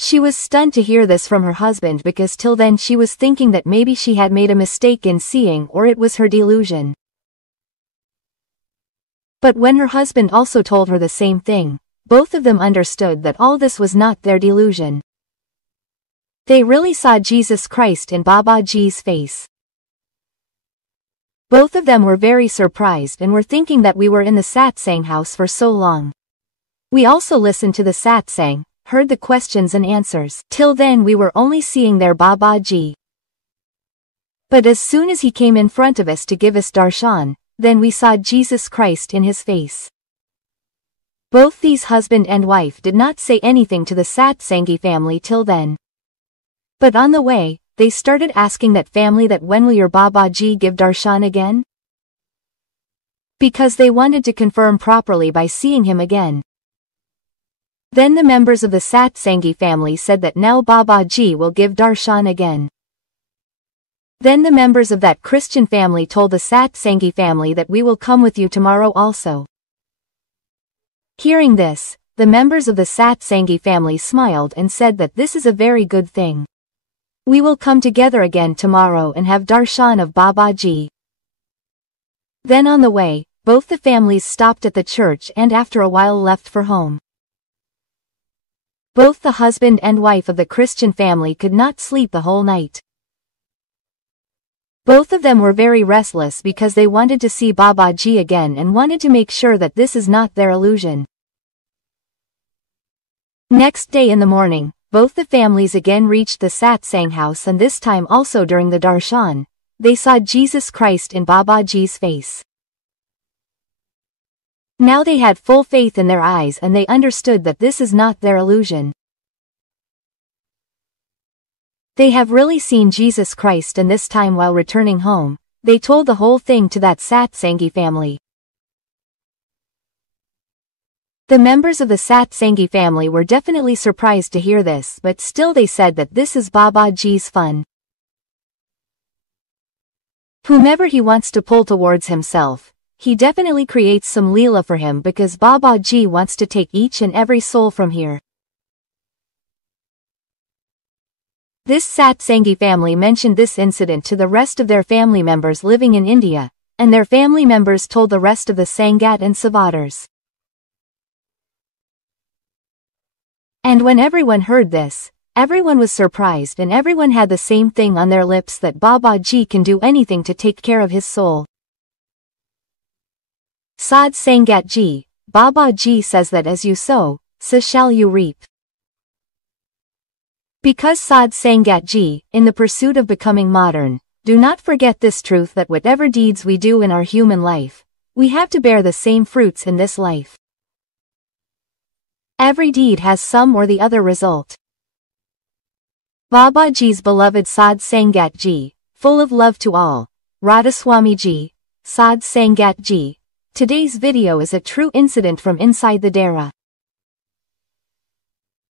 She was stunned to hear this from her husband because till then she was thinking that maybe she had made a mistake in seeing, or it was her delusion. But when her husband also told her the same thing, both of them understood that all this was not their delusion. They really saw Jesus Christ in Babaji's face. Both of them were very surprised and were thinking that we were in the satsang house for so long. We also listened to the satsang, heard the questions and answers. Till then we were only seeing their Babaji. But as soon as he came in front of us to give us darshan, then we saw Jesus Christ in his face. Both these husband and wife did not say anything to the satsangi family till then. But on the way, they started asking that family that when will your Babaji give darshan again? Because they wanted to confirm properly by seeing him again. Then the members of the satsangi family said that now Babaji will give darshan again. Then the members of that Christian family told the satsangi family that we will come with you tomorrow also. Hearing this, the members of the satsangi family smiled and said that this is a very good thing. We will come together again tomorrow and have darshan of Babaji. Then on the way, both the families stopped at the church and after a while left for home. Both the husband and wife of the Christian family could not sleep the whole night. Both of them were very restless because they wanted to see Babaji again and wanted to make sure that this is not their illusion. Next day in the morning, both the families again reached the satsang house, and this time also during the darshan, they saw Jesus Christ in Babaji's face. Now they had full faith in their eyes and they understood that this is not their illusion. They have really seen Jesus Christ, and this time while returning home, they told the whole thing to that satsangi family. The members of the satsangi family were definitely surprised to hear this, but still they said that this is Babaji's fun. Whomever he wants to pull towards himself, he definitely creates some leela for him because Babaji wants to take each and every soul from here. This satsangi family mentioned this incident to the rest of their family members living in India, and their family members told the rest of the Sangat and Savadars. And when everyone heard this, everyone was surprised and everyone had the same thing on their lips, that Babaji can do anything to take care of his soul. Sad Sangat Ji, Babaji says that as you sow, so shall you reap. Because Sad Sangat Ji, in the pursuit of becoming modern, do not forget this truth that whatever deeds we do in our human life, we have to bear the same fruits in this life. Every deed has some or the other result. Babaji's beloved Sad Sangat Ji, full of love to all, Radhasoami Ji, Sad Sangat Ji. Today's video is a true incident from inside the Dera.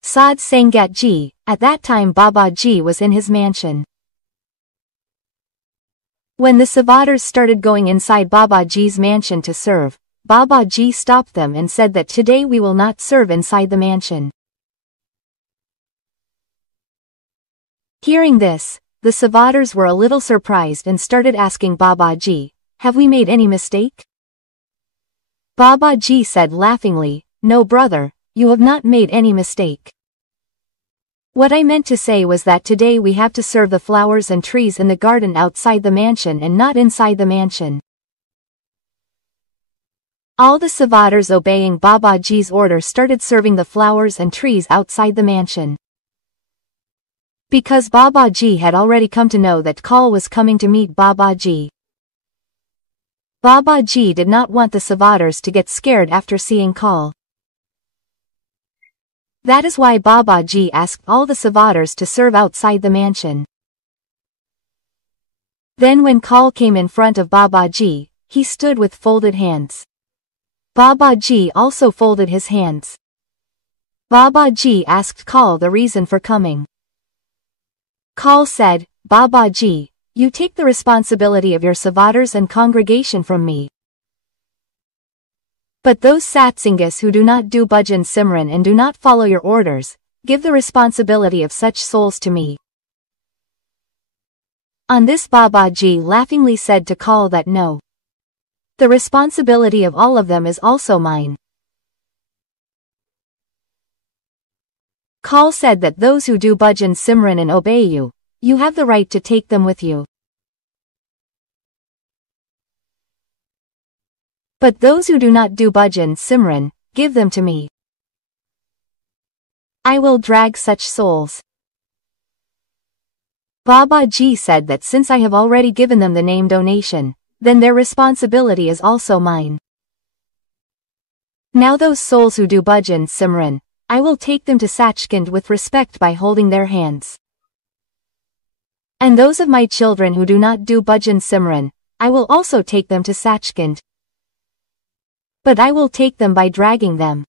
Sad Sangat Ji, at that time Babaji was in his mansion. When the Savadars started going inside Babaji's mansion to serve, Babaji stopped them and said that today we will not serve inside the mansion. Hearing this, the Savadars were a little surprised and started asking Babaji, "Have we made any mistake?" Babaji said laughingly, "No brother, you have not made any mistake. What I meant to say was that today we have to serve the flowers and trees in the garden outside the mansion and not inside the mansion." All the Savadars obeying Babaji's order started serving the flowers and trees outside the mansion. Because Babaji had already come to know that Kal was coming to meet Babaji. Babaji did not want the Savadars to get scared after seeing Kal. That is why Babaji asked all the Savadars to serve outside the mansion. Then when Kal came in front of Babaji, he stood with folded hands. Babaji also folded his hands. Babaji asked Kal the reason for coming. Kal said, "Babaji, you take the responsibility of your Savadars and congregation from me. But those satsangas who do not do bhajan simran and do not follow your orders, give the responsibility of such souls to me." On this Babaji laughingly said to Kal that no. The responsibility of all of them is also mine. Kal said that those who do bhajan simran and obey you, you have the right to take them with you. But those who do not do bhajan simran, give them to me. I will drag such souls. Babaji said that since I have already given them the name donation, then their responsibility is also mine. Now those souls who do bhajan simran, I will take them to Sachkhand with respect by holding their hands. And those of my children who do not do bhajan simran, I will also take them to Sachkhand. But I will take them by dragging them.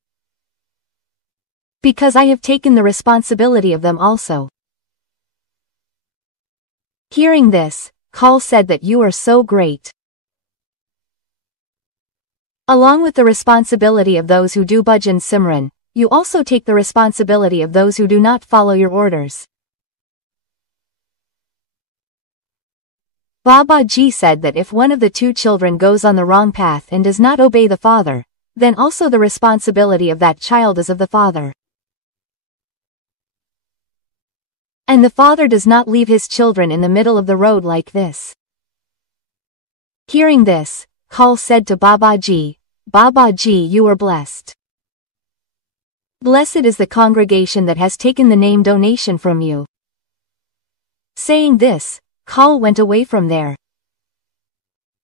Because I have taken the responsibility of them also. Hearing this, Kal said that you are so great. Along with the responsibility of those who do bhajan simran, you also take the responsibility of those who do not follow your orders. Babaji said that if one of the two children goes on the wrong path and does not obey the father, then also the responsibility of that child is of the father. And the father does not leave his children in the middle of the road like this. Hearing this, Kal said to Babaji, "Babaji, you are blessed. Blessed is the congregation that has taken the name donation from you." Saying this, Kal went away from there.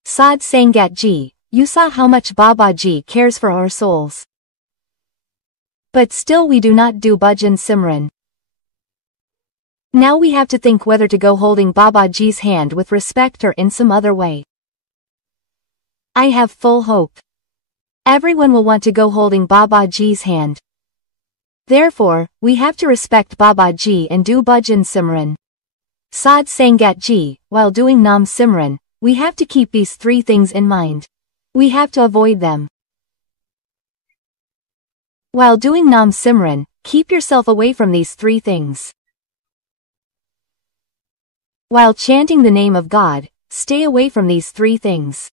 Sad Sangat Ji, you saw how much Babaji cares for our souls. But still we do not do bhajan simran. Now we have to think whether to go holding Babaji's hand with respect or in some other way. I have full hope. Everyone will want to go holding Babaji's hand. Therefore, we have to respect Babaji and do bhajan simran. Sad Sangat Ji, while doing Nam Simran, we have to keep these three things in mind. We have to avoid them. While doing Nam Simran, keep yourself away from these three things. While chanting the name of God, stay away from these three things.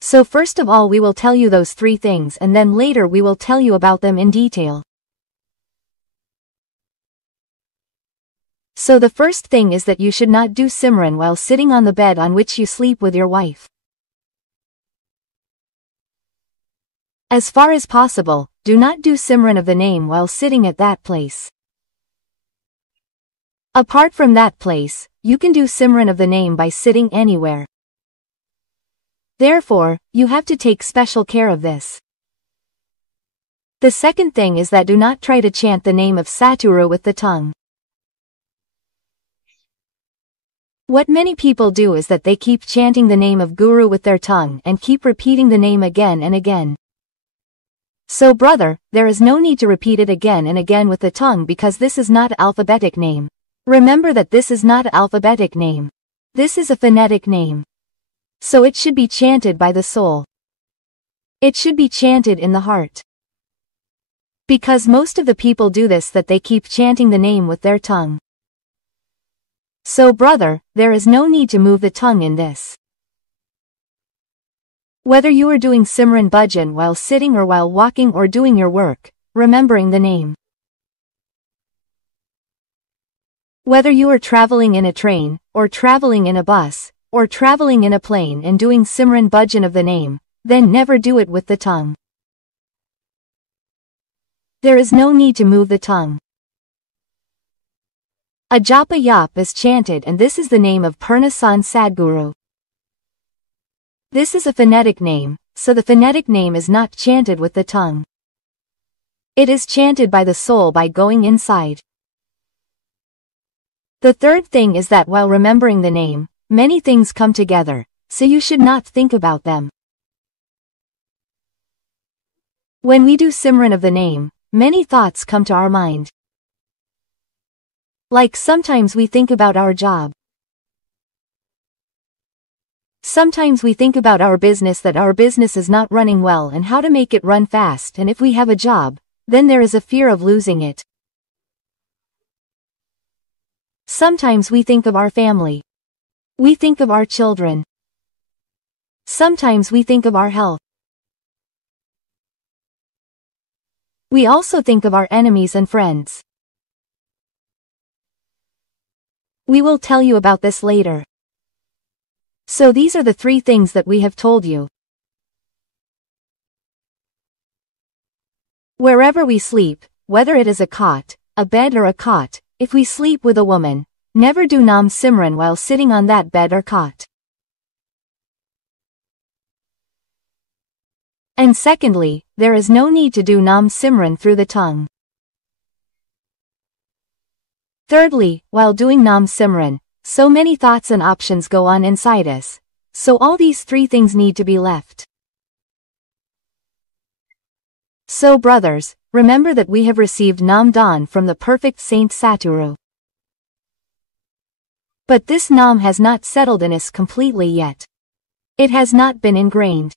So first of all we will tell you those three things and then later we will tell you about them in detail. So the first thing is that you should not do Simran while sitting on the bed on which you sleep with your wife. As far as possible, do not do Simran of the name while sitting at that place. Apart from that place, you can do Simran of the name by sitting anywhere. Therefore, you have to take special care of this. The second thing is that do not try to chant the name of Satguru with the tongue. What many people do is that they keep chanting the name of Guru with their tongue and keep repeating the name again and again. So brother, there is no need to repeat it again and again with the tongue because this is not an alphabetic name. Remember that this is not an alphabetic name. This is a phonetic name. So it should be chanted by the soul. It should be chanted in the heart. Because most of the people do this, that they keep chanting the name with their tongue. So brother, there is no need to move the tongue in this. Whether you are doing Simran Bhajan while sitting or while walking or doing your work, remembering the name. Whether you are traveling in a train, or traveling in a bus, or traveling in a plane and doing Simran Bhajan of the name, then never do it with the tongue. There is no need to move the tongue. A japa yap is chanted, and this is the name of Purnasan Sadguru. This is a phonetic name, so the phonetic name is not chanted with the tongue. It is chanted by the soul by going inside. The third thing is that while remembering the name, many things come together, so you should not think about them. When we do Simran of the name, many thoughts come to our mind. Like sometimes we think about our job. Sometimes we think about our business, that our business is not running well and how to make it run fast, and if we have a job, then there is a fear of losing it. Sometimes we think of our family. We think of our children. Sometimes we think of our health. We also think of our enemies and friends. We will tell you about this later. So these are the three things that we have told you. Wherever we sleep, whether it is a cot, a bed or a cot, if we sleep with a woman, never do Nam Simran while sitting on that bed or cot. And secondly, there is no need to do Nam Simran through the tongue. Thirdly, while doing Nam Simran, so many thoughts and options go on inside us, so all these three things need to be left. So brothers, remember that we have received Nam Dan from the perfect Saint Satguru. But this Nam has not settled in us completely yet. It has not been ingrained.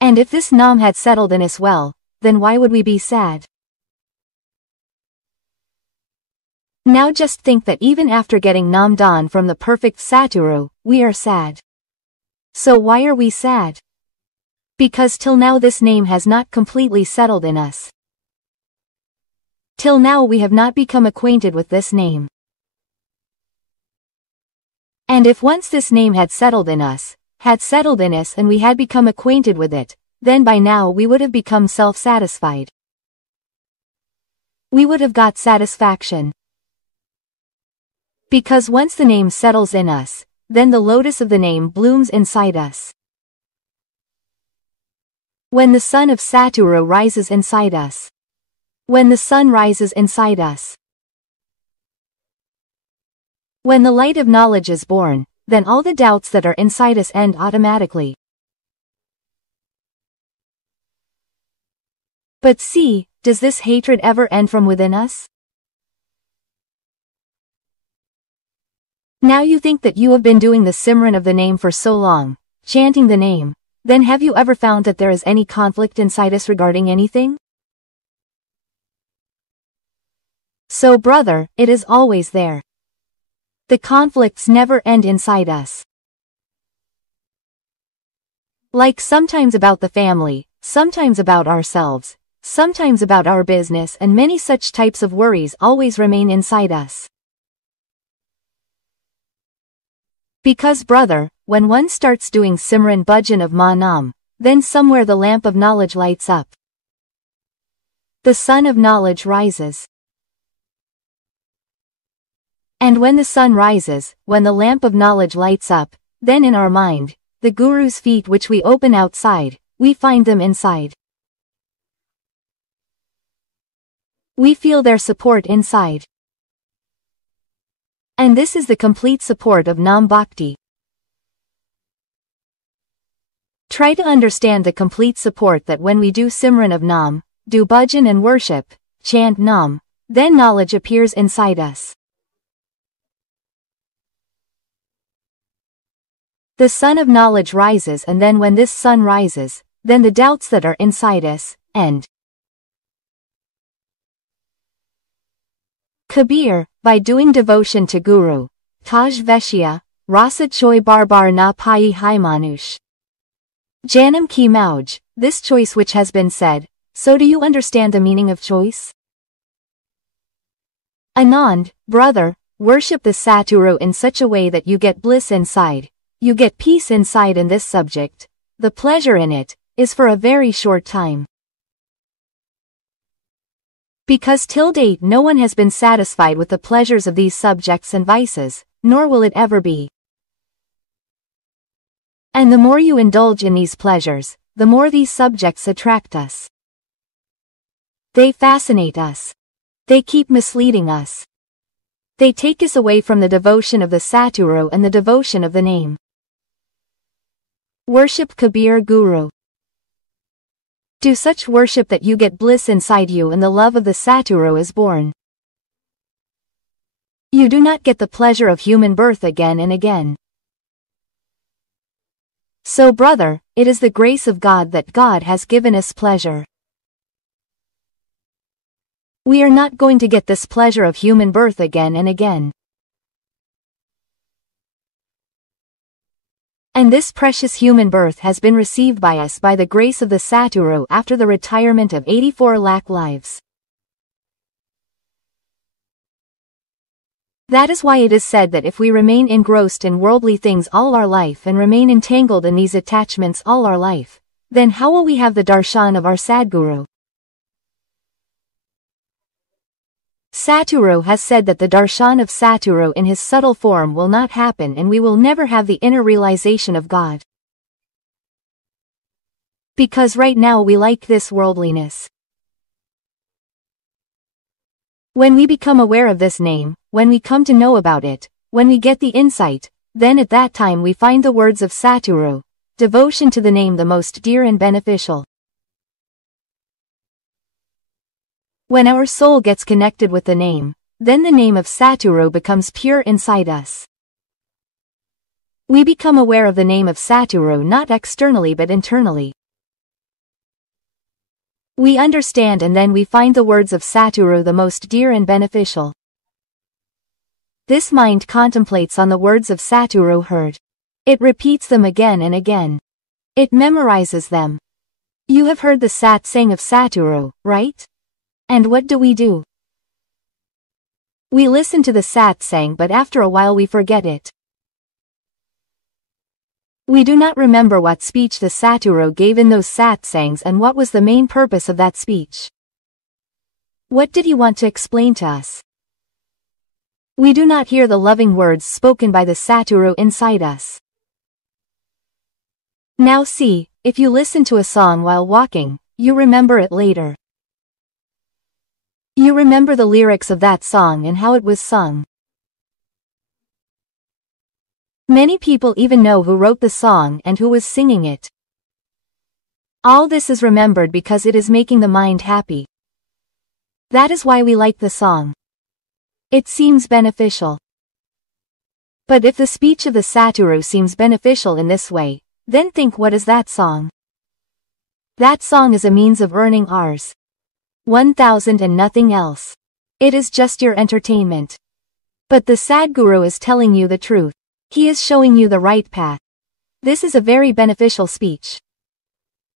And if this Nam had settled in us well, then why would we be sad? Now just think that even after getting Nam Dan from the perfect Satguru, we are sad. So why are we sad? Because till now this name has not completely settled in us. Till now we have not become acquainted with this name. And if once this name had settled in us, and we had become acquainted with it, then by now we would have become self-satisfied. We would have got satisfaction. Because once the name settles in us, then the lotus of the name blooms inside us. When the sun of Satguru rises inside us. When the sun rises inside us. When the light of knowledge is born, then all the doubts that are inside us end automatically. But see, does this hatred ever end from within us? Now you think that you have been doing the Simran of the name for so long, chanting the name, then have you ever found that there is any conflict inside us regarding anything? So brother, it is always there. The conflicts never end inside us. Like sometimes about the family, sometimes about ourselves, sometimes about our business, and many such types of worries always remain inside us. Because brother, when one starts doing Simran Bhajan of Ma Nam, then somewhere the lamp of knowledge lights up. The sun of knowledge rises. And when the sun rises, when the lamp of knowledge lights up, then in our mind, the Guru's feet which we open outside, we find them inside. We feel their support inside. And this is the complete support of Nam Bhakti. Try to understand the complete support that when we do Simran of Nam, do bhajan and worship, chant Nam, then knowledge appears inside us. The sun of knowledge rises, and then when this sun rises, then the doubts that are inside us, End. Kabir, by doing devotion to Guru, Taj Veshya, Rasa Choi Barbar Na Pai Hai Manush. Janam Ki Mauj, this choice which has been said, so do you understand the meaning of choice? Anand, brother, worship the Satguru in such a way that you get bliss inside, you get peace inside in this subject, the pleasure in it, is for a very short time. Because till date no one has been satisfied with the pleasures of these subjects and vices, nor will it ever be. And the more you indulge in these pleasures, the more these subjects attract us. They fascinate us. They keep misleading us. They take us away from the devotion of the Satguru and the devotion of the name. Worship Kabir Guru. Do such worship that you get bliss inside you and the love of the Satguru is born. You do not get the pleasure of human birth again and again. So brother, it is the grace of God that God has given us pleasure. We are not going to get this pleasure of human birth again and again. And this precious human birth has been received by us by the grace of the Satguru after the retirement of 84 lakh lives. That is why it is said that if we remain engrossed in worldly things all our life and remain entangled in these attachments all our life, then how will we have the darshan of our Sadguru? Satguru has said that the darshan of Satguru in his subtle form will not happen and we will never have the inner realization of God. Because right now we like this worldliness. When we become aware of this name, when we come to know about it, when we get the insight, then at that time we find the words of Satguru, devotion to the name the most dear and beneficial. When our soul gets connected with the name, then the name of Satguru becomes pure inside us. We become aware of the name of Satguru not externally but internally. We understand and then we find the words of Satguru the most dear and beneficial. This mind contemplates on the words of Satguru heard. It repeats them again and again. It memorizes them. You have heard the satsang of Satguru, right? And what do? We listen to the satsang but after a while we forget it. We do not remember what speech the Satguru gave in those satsangs and what was the main purpose of that speech. What did he want to explain to us? We do not hear the loving words spoken by the Satguru inside us. Now see, if you listen to a song while walking, you remember it later. You remember the lyrics of that song and how it was sung. Many people even know who wrote the song and who was singing it. All this is remembered because it is making the mind happy. That is why we like the song. It seems beneficial. But if the speech of the Satguru seems beneficial in this way, then think what is that song? That song is a means of earning Rs. 1000 and nothing else. It is just your entertainment. But the Sadguru is telling you the truth. He is showing you the right path. This is a very beneficial speech.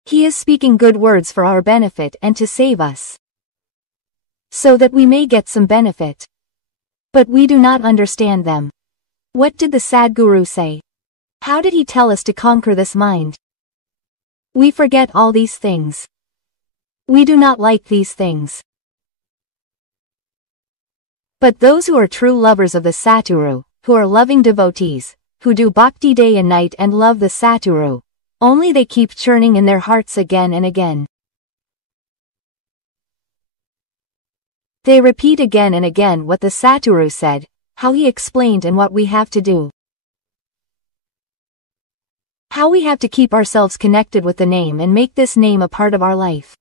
He is speaking good words for our benefit and to save us. So that we may get some benefit. But we do not understand them. What did the Sadguru say? How did he tell us to conquer this mind? We forget all these things. We do not like these things. But those who are true lovers of the Satguru, who are loving devotees, who do bhakti day and night and love the Satguru, only they keep churning in their hearts again and again. They repeat again and again what the Satguru said, how he explained and what we have to do. How we have to keep ourselves connected with the name and make this name a part of our life.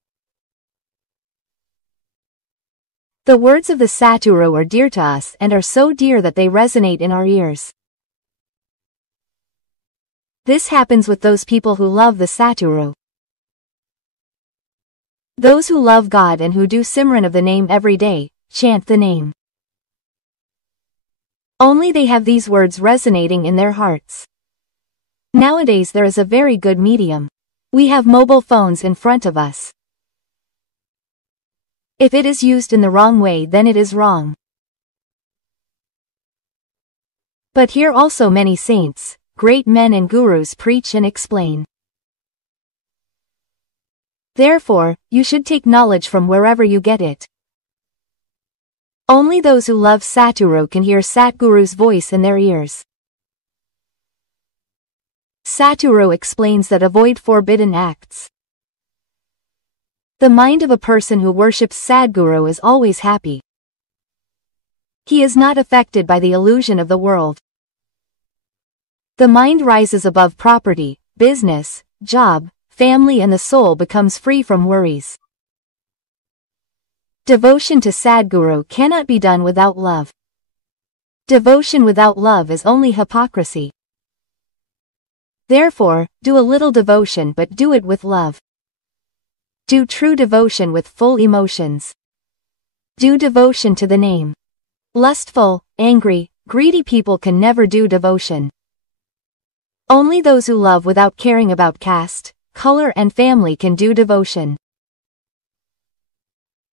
The words of the Satguru are dear to us and are so dear that they resonate in our ears. This happens with those people who love the Satguru. Those who love God and who do Simran of the name every day, chant the name. Only they have these words resonating in their hearts. Nowadays there is a very good medium. We have mobile phones in front of us. If it is used in the wrong way, then it is wrong. But here also many saints, great men and gurus preach and explain. Therefore, you should take knowledge from wherever you get it. Only those who love Satguru can hear Satguru's voice in their ears. Satguru explains that avoid forbidden acts. The mind of a person who worships Sadguru is always happy. He is not affected by the illusion of the world. The mind rises above property, business, job, family, and the soul becomes free from worries. Devotion to Sadguru cannot be done without love. Devotion without love is only hypocrisy. Therefore, do a little devotion, but do it with love. Do true devotion with full emotions. Do devotion to the name. Lustful, angry, greedy people can never do devotion. Only those who love without caring about caste, color and family can do devotion.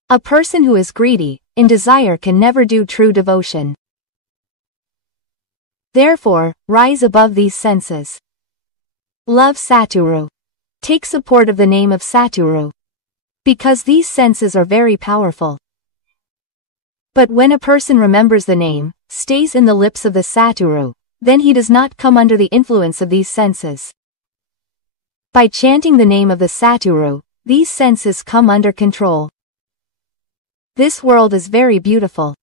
A person who is greedy, in desire, can never do true devotion. Therefore, rise above these senses. Love Satguru. Take support of the name of Satguru. Because these senses are very powerful. But when a person remembers the name, stays in the lips of the Satguru, then he does not come under the influence of these senses. By chanting the name of the Satguru, these senses come under control. This world is very beautiful.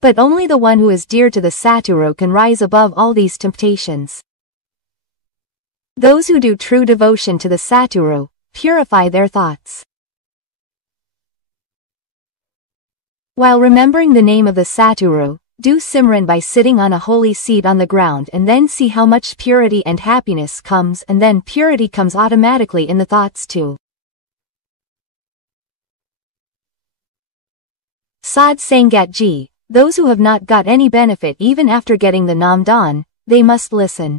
But only the one who is dear to the Satguru can rise above all these temptations. Those who do true devotion to the Satguru purify their thoughts. While remembering the name of the Satguru, do Simran by sitting on a holy seat on the ground, and then see how much purity and happiness comes, and then purity comes automatically in the thoughts too. Sad Sangat Ji, those who have not got any benefit even after getting the Nam Dan, they must listen.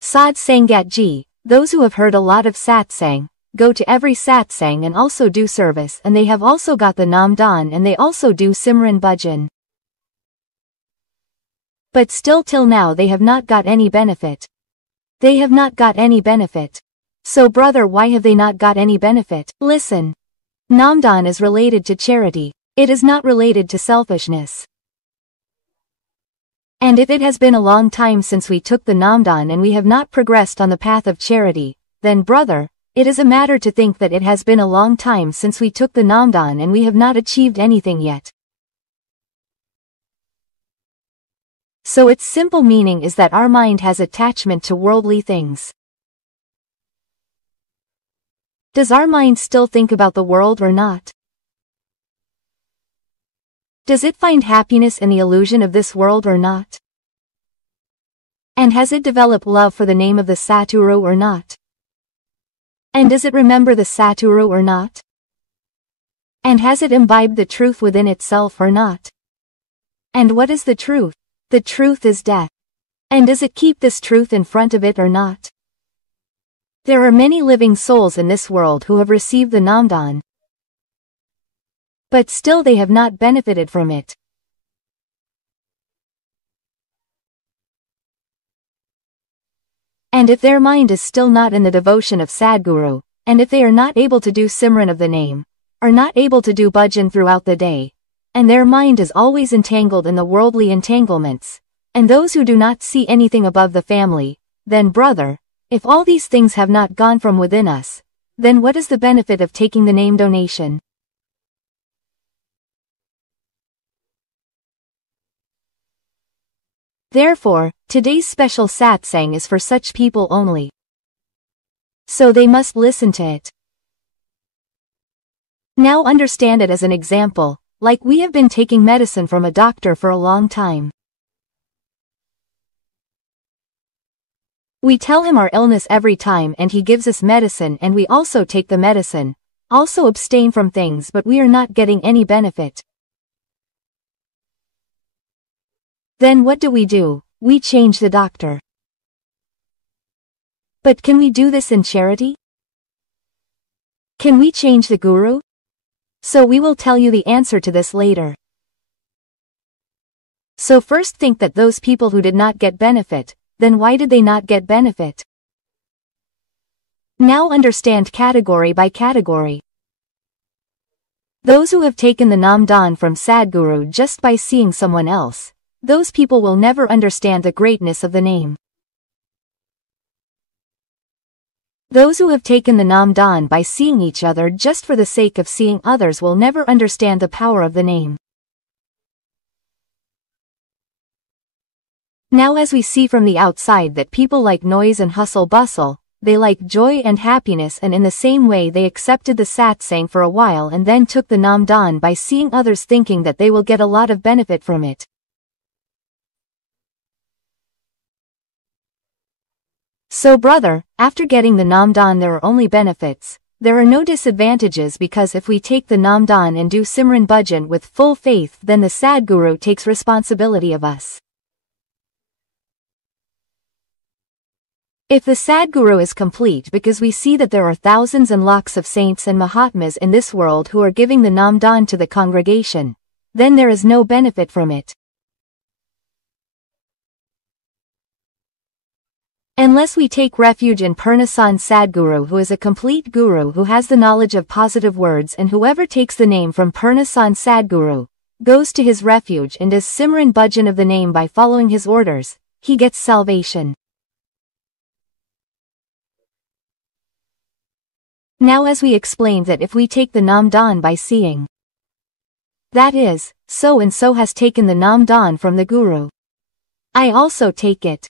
Sad Sangat Ji, those who have heard a lot of satsang, go to every satsang and also do service, and they have also got the Nam Dan, and they also do Simran Bhajan. But still till now they have not got any benefit. They have not got any benefit. So brother, why have they not got any benefit? Listen. Namdan is related to charity. It is not related to selfishness. And if it has been a long time since we took the Namdan and we have not progressed on the path of charity, then brother, it is a matter to think that it has been a long time since we took the Namdan and we have not achieved anything yet. So its simple meaning is that our mind has attachment to worldly things. Does our mind still think about the world or not? Does it find happiness in the illusion of this world or not? And has it developed love for the name of the Satguru or not? And does it remember the Satguru or not? And has it imbibed the truth within itself or not? And what is the truth? The truth is death. And does it keep this truth in front of it or not? There are many living souls in this world who have received the Namdan, but still they have not benefited from it. And if their mind is still not in the devotion of Sadguru, and if they are not able to do Simran of the name, are not able to do bhajan throughout the day, and their mind is always entangled in the worldly entanglements, and those who do not see anything above the family, then brother, if all these things have not gone from within us, then what is the benefit of taking the name donation? Therefore, today's special satsang is for such people only. So they must listen to it. Now understand it as an example, like we have been taking medicine from a doctor for a long time. We tell him our illness every time and he gives us medicine and we also take the medicine, also abstain from things, but we are not getting any benefit. Then what do? We change the doctor. But can we do this in charity? Can we change the guru? So we will tell you the answer to this later. So first think that those people who did not get benefit, then why did they not get benefit? Now understand category by category. Those who have taken the Namdan from Sadguru just by seeing someone else, those people will never understand the greatness of the name. Those who have taken the Namdan by seeing each other just for the sake of seeing others will never understand the power of the name. Now as we see from the outside that people like noise and hustle bustle, they like joy and happiness, and in the same way they accepted the satsang for a while and then took the Namdan by seeing others thinking that they will get a lot of benefit from it. So brother, after getting the Namdan there are only benefits, there are no disadvantages, because if we take the Namdan and do Simran Bhajan with full faith, then the Sadguru takes responsibility of us. If the Sadguru is complete, because we see that there are thousands and lakhs of saints and Mahatmas in this world who are giving the Namdan to the congregation, then there is no benefit from it. Unless we take refuge in Purnasan Sadguru, who is a complete guru who has the knowledge of positive words, and whoever takes the name from Purnasan Sadguru, goes to his refuge and does Simran Bhajan of the name by following his orders, he gets salvation. Now as we explained that if we take the Namdan by seeing, that is, so and so has taken the Namdan from the Guru. I also take it.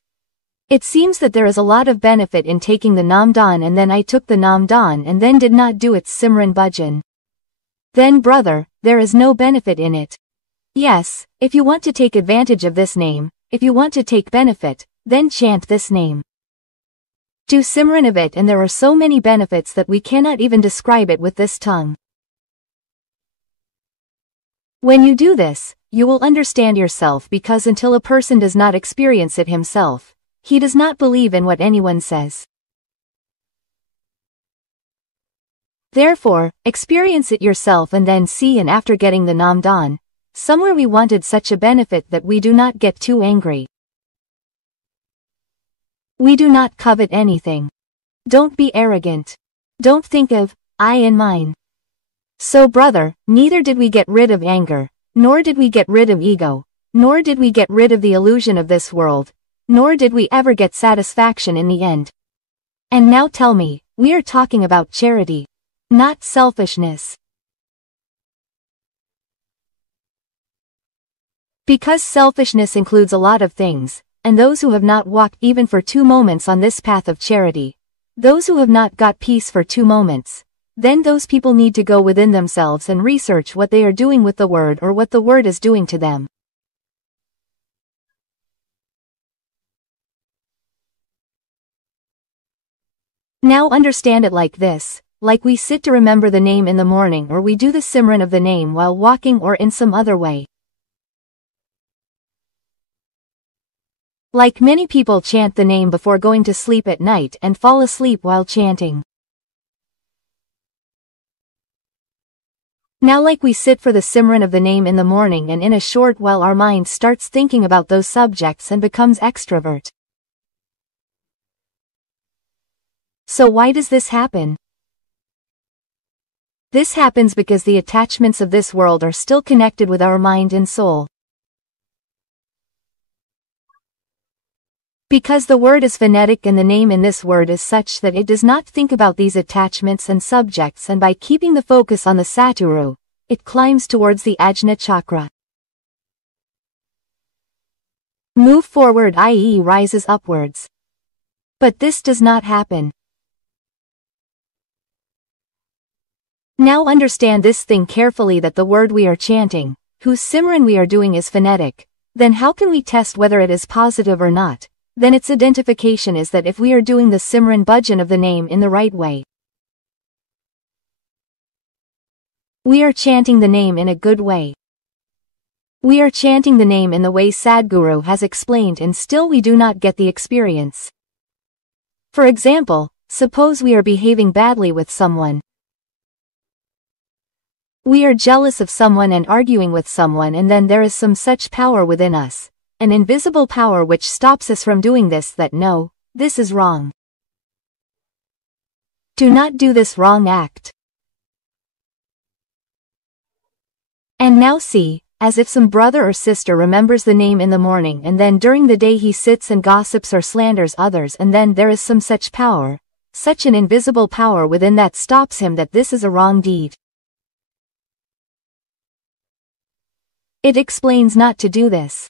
It seems that there is a lot of benefit in taking the Namdan, and then I took the Namdan and then did not do its Simran Bhajan. Then brother, there is no benefit in it. Yes, if you want to take advantage of this name, if you want to take benefit, then chant this name. Do Simran of it, and there are so many benefits that we cannot even describe it with this tongue. When you do this, you will understand yourself, because until a person does not experience it himself, he does not believe in what anyone says. Therefore, experience it yourself and then see, and after getting the Namdan, somewhere we wanted such a benefit that we do not get too angry. We do not covet anything. Don't be arrogant. Don't think of, I and mine. So brother, neither did we get rid of anger, nor did we get rid of ego, nor did we get rid of the illusion of this world, nor did we ever get satisfaction in the end. And now tell me, we are talking about charity, not selfishness. Because selfishness includes a lot of things, and those who have not walked even for 2 moments on this path of charity, those who have not got peace for 2 moments, then those people need to go within themselves and research what they are doing with the word, or what the word is doing to them. Now understand it like this, like we sit to remember the name in the morning, or we do the Simran of the name while walking, or in some other way. Like many people chant the name before going to sleep at night and fall asleep while chanting. Now like we sit for the Simran of the name in the morning, and in a short while our mind starts thinking about those subjects and becomes extrovert. So why does this happen? This happens because the attachments of this world are still connected with our mind and soul. Because the word is phonetic and the name in this word is such that it does not think about these attachments and subjects, and by keeping the focus on the Saturu, it climbs towards the Ajna chakra. Move forward, i.e. rises upwards. But this does not happen. Now understand this thing carefully, that the word we are chanting, whose Simran we are doing, is phonetic. Then how can we test whether it is positive or not? then its identification is that if we are doing the Simran bhajan of the name in the right way, we are chanting the name in a good way. We are chanting the name in the way Sadhguru has explained, and still we do not get the experience. For example, suppose we are behaving badly with someone. We are jealous of someone and arguing with someone, and then there is some such power within us, an invisible power which stops us from doing this, that no, this is wrong. Do not do this wrong act. And now see, as if some brother or sister remembers the name in the morning, and then during the day he sits and gossips or slanders others, and then there is some such power, such an invisible power within that stops him that this is a wrong deed. It explains not to do this.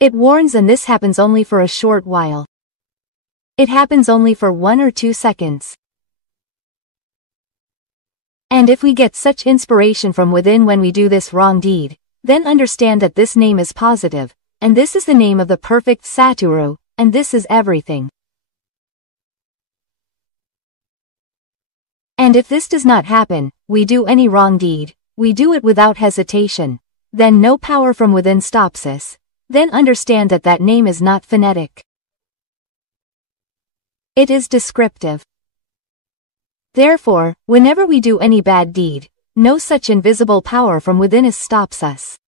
It warns, and this happens only for a short while. It happens only for 1 or 2 seconds. And if we get such inspiration from within when we do this wrong deed, then understand that this name is positive, and this is the name of the perfect Satguru, and this is everything. And if this does not happen, we do any wrong deed, we do it without hesitation, then no power from within stops us, then understand that that name is not phonetic. It is descriptive. Therefore, whenever we do any bad deed, no such invisible power from within us stops us.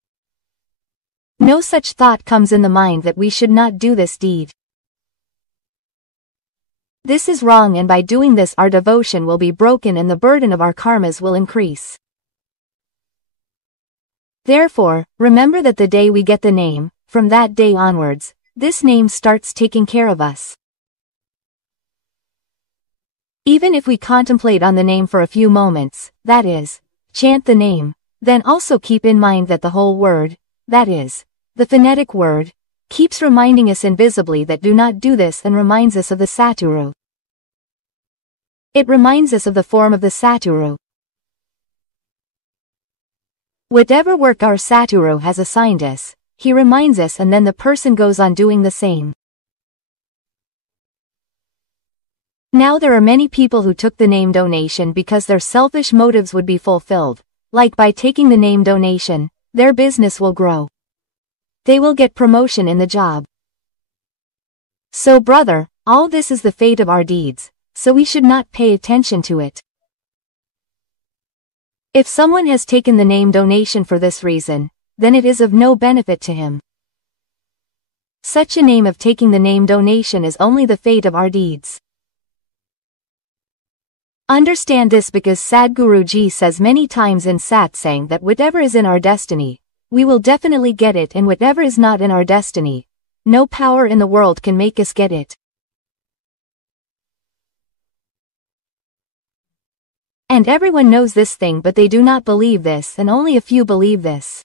No such thought comes in the mind that we should not do this deed. This is wrong, and by doing this our devotion will be broken and the burden of our karmas will increase. Therefore, remember that the day we get the name, from that day onwards, this name starts taking care of us. Even if we contemplate on the name for a few moments, that is, chant the name, then also keep in mind that the whole word, that is, the phonetic word, keeps reminding us invisibly that do not do this, and reminds us of the Satguru. It reminds us of the form of the Satguru. Whatever work our Satguru has assigned us, he reminds us, and then the person goes on doing the same. Now there are many people who took the name donation because their selfish motives would be fulfilled, like by taking the name donation, their business will grow. They will get promotion in the job. So brother, all this is the fate of our deeds, so we should not pay attention to it. If someone has taken the name donation for this reason, then it is of no benefit to him. Such a name of taking the name donation is only the fate of our deeds. Understand this, because Sadhguru Ji says many times in satsang that whatever is in our destiny, we will definitely get it, and whatever is not in our destiny, no power in the world can make us get it. And everyone knows this thing, but they do not believe this, and only a few believe this.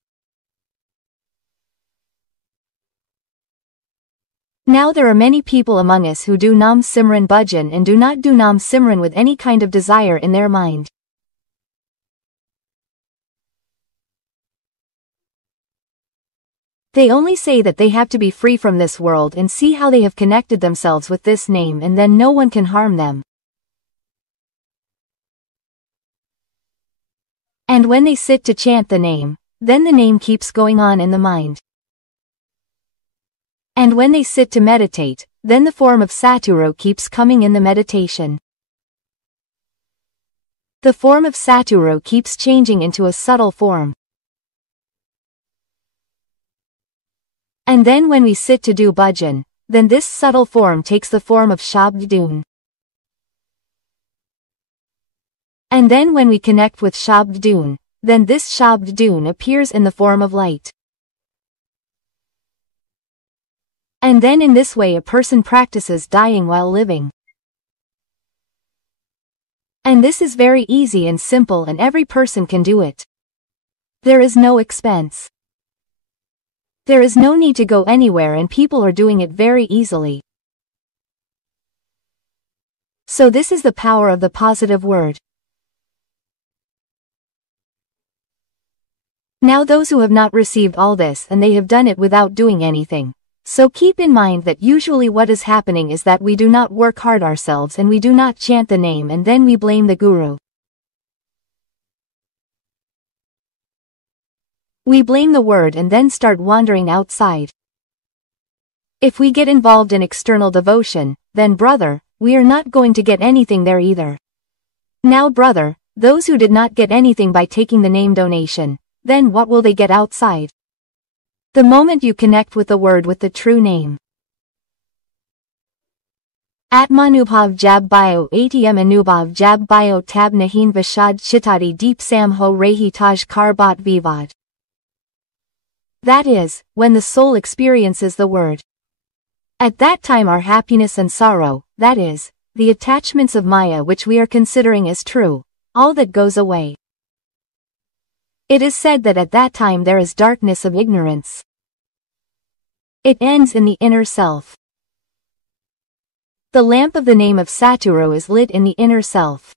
Now there are many people among us who do Nam Simran Bhajan and do not do Nam Simran with any kind of desire in their mind. They only say that they have to be free from this world and see how they have connected themselves with this name, and then no one can harm them. And when they sit to chant the name, then the name keeps going on in the mind. And when they sit to meditate, then the form of Satguru keeps coming in the meditation. The form of Satguru keeps changing into a subtle form. And then when we sit to do bhajan, then this subtle form takes the form of Shabd Dun. And then when we connect with Shabd Dun, then this Shabd Dun appears in the form of light. And then in this way a person practices dying while living. And this is very easy and simple, and every person can do it. There is no expense. There is no need to go anywhere, and people are doing it very easily. So this is the power of the positive word. Now those who have not received all this, and they have done it without doing anything, So keep in mind that usually what is happening is that we do not work hard ourselves and we do not chant the name and then we blame the guru. We blame the word and then start wandering outside. If we get involved in external devotion, then brother, we are not going to get anything there either. Now brother, those who did not get anything by taking the name donation, then what will they get outside? The moment you connect with the word with the true name. Atmanubhav jab bio atm anubhav jab bio tab nahin vishad chitati deep sam ho rehi taj karbat vivad. That is, when the soul experiences the word. At that time our happiness and sorrow, that is, the attachments of Maya which we are considering as true, all that goes away. It is said that at that time there is darkness of ignorance. It ends in the inner self. The lamp of the name of Satguru is lit in the inner self.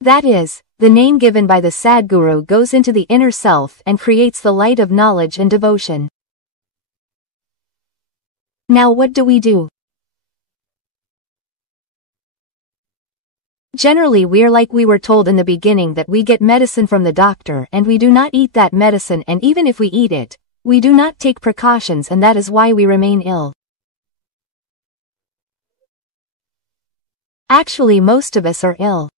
That is, the name given by the Sadguru goes into the inner self and creates the light of knowledge and devotion. Now what do we do? Generally we are like we were told in the beginning that we get medicine from the doctor and we do not eat that medicine, and even if we eat it, we do not take precautions, and that is why we remain ill. Actually most of us are ill.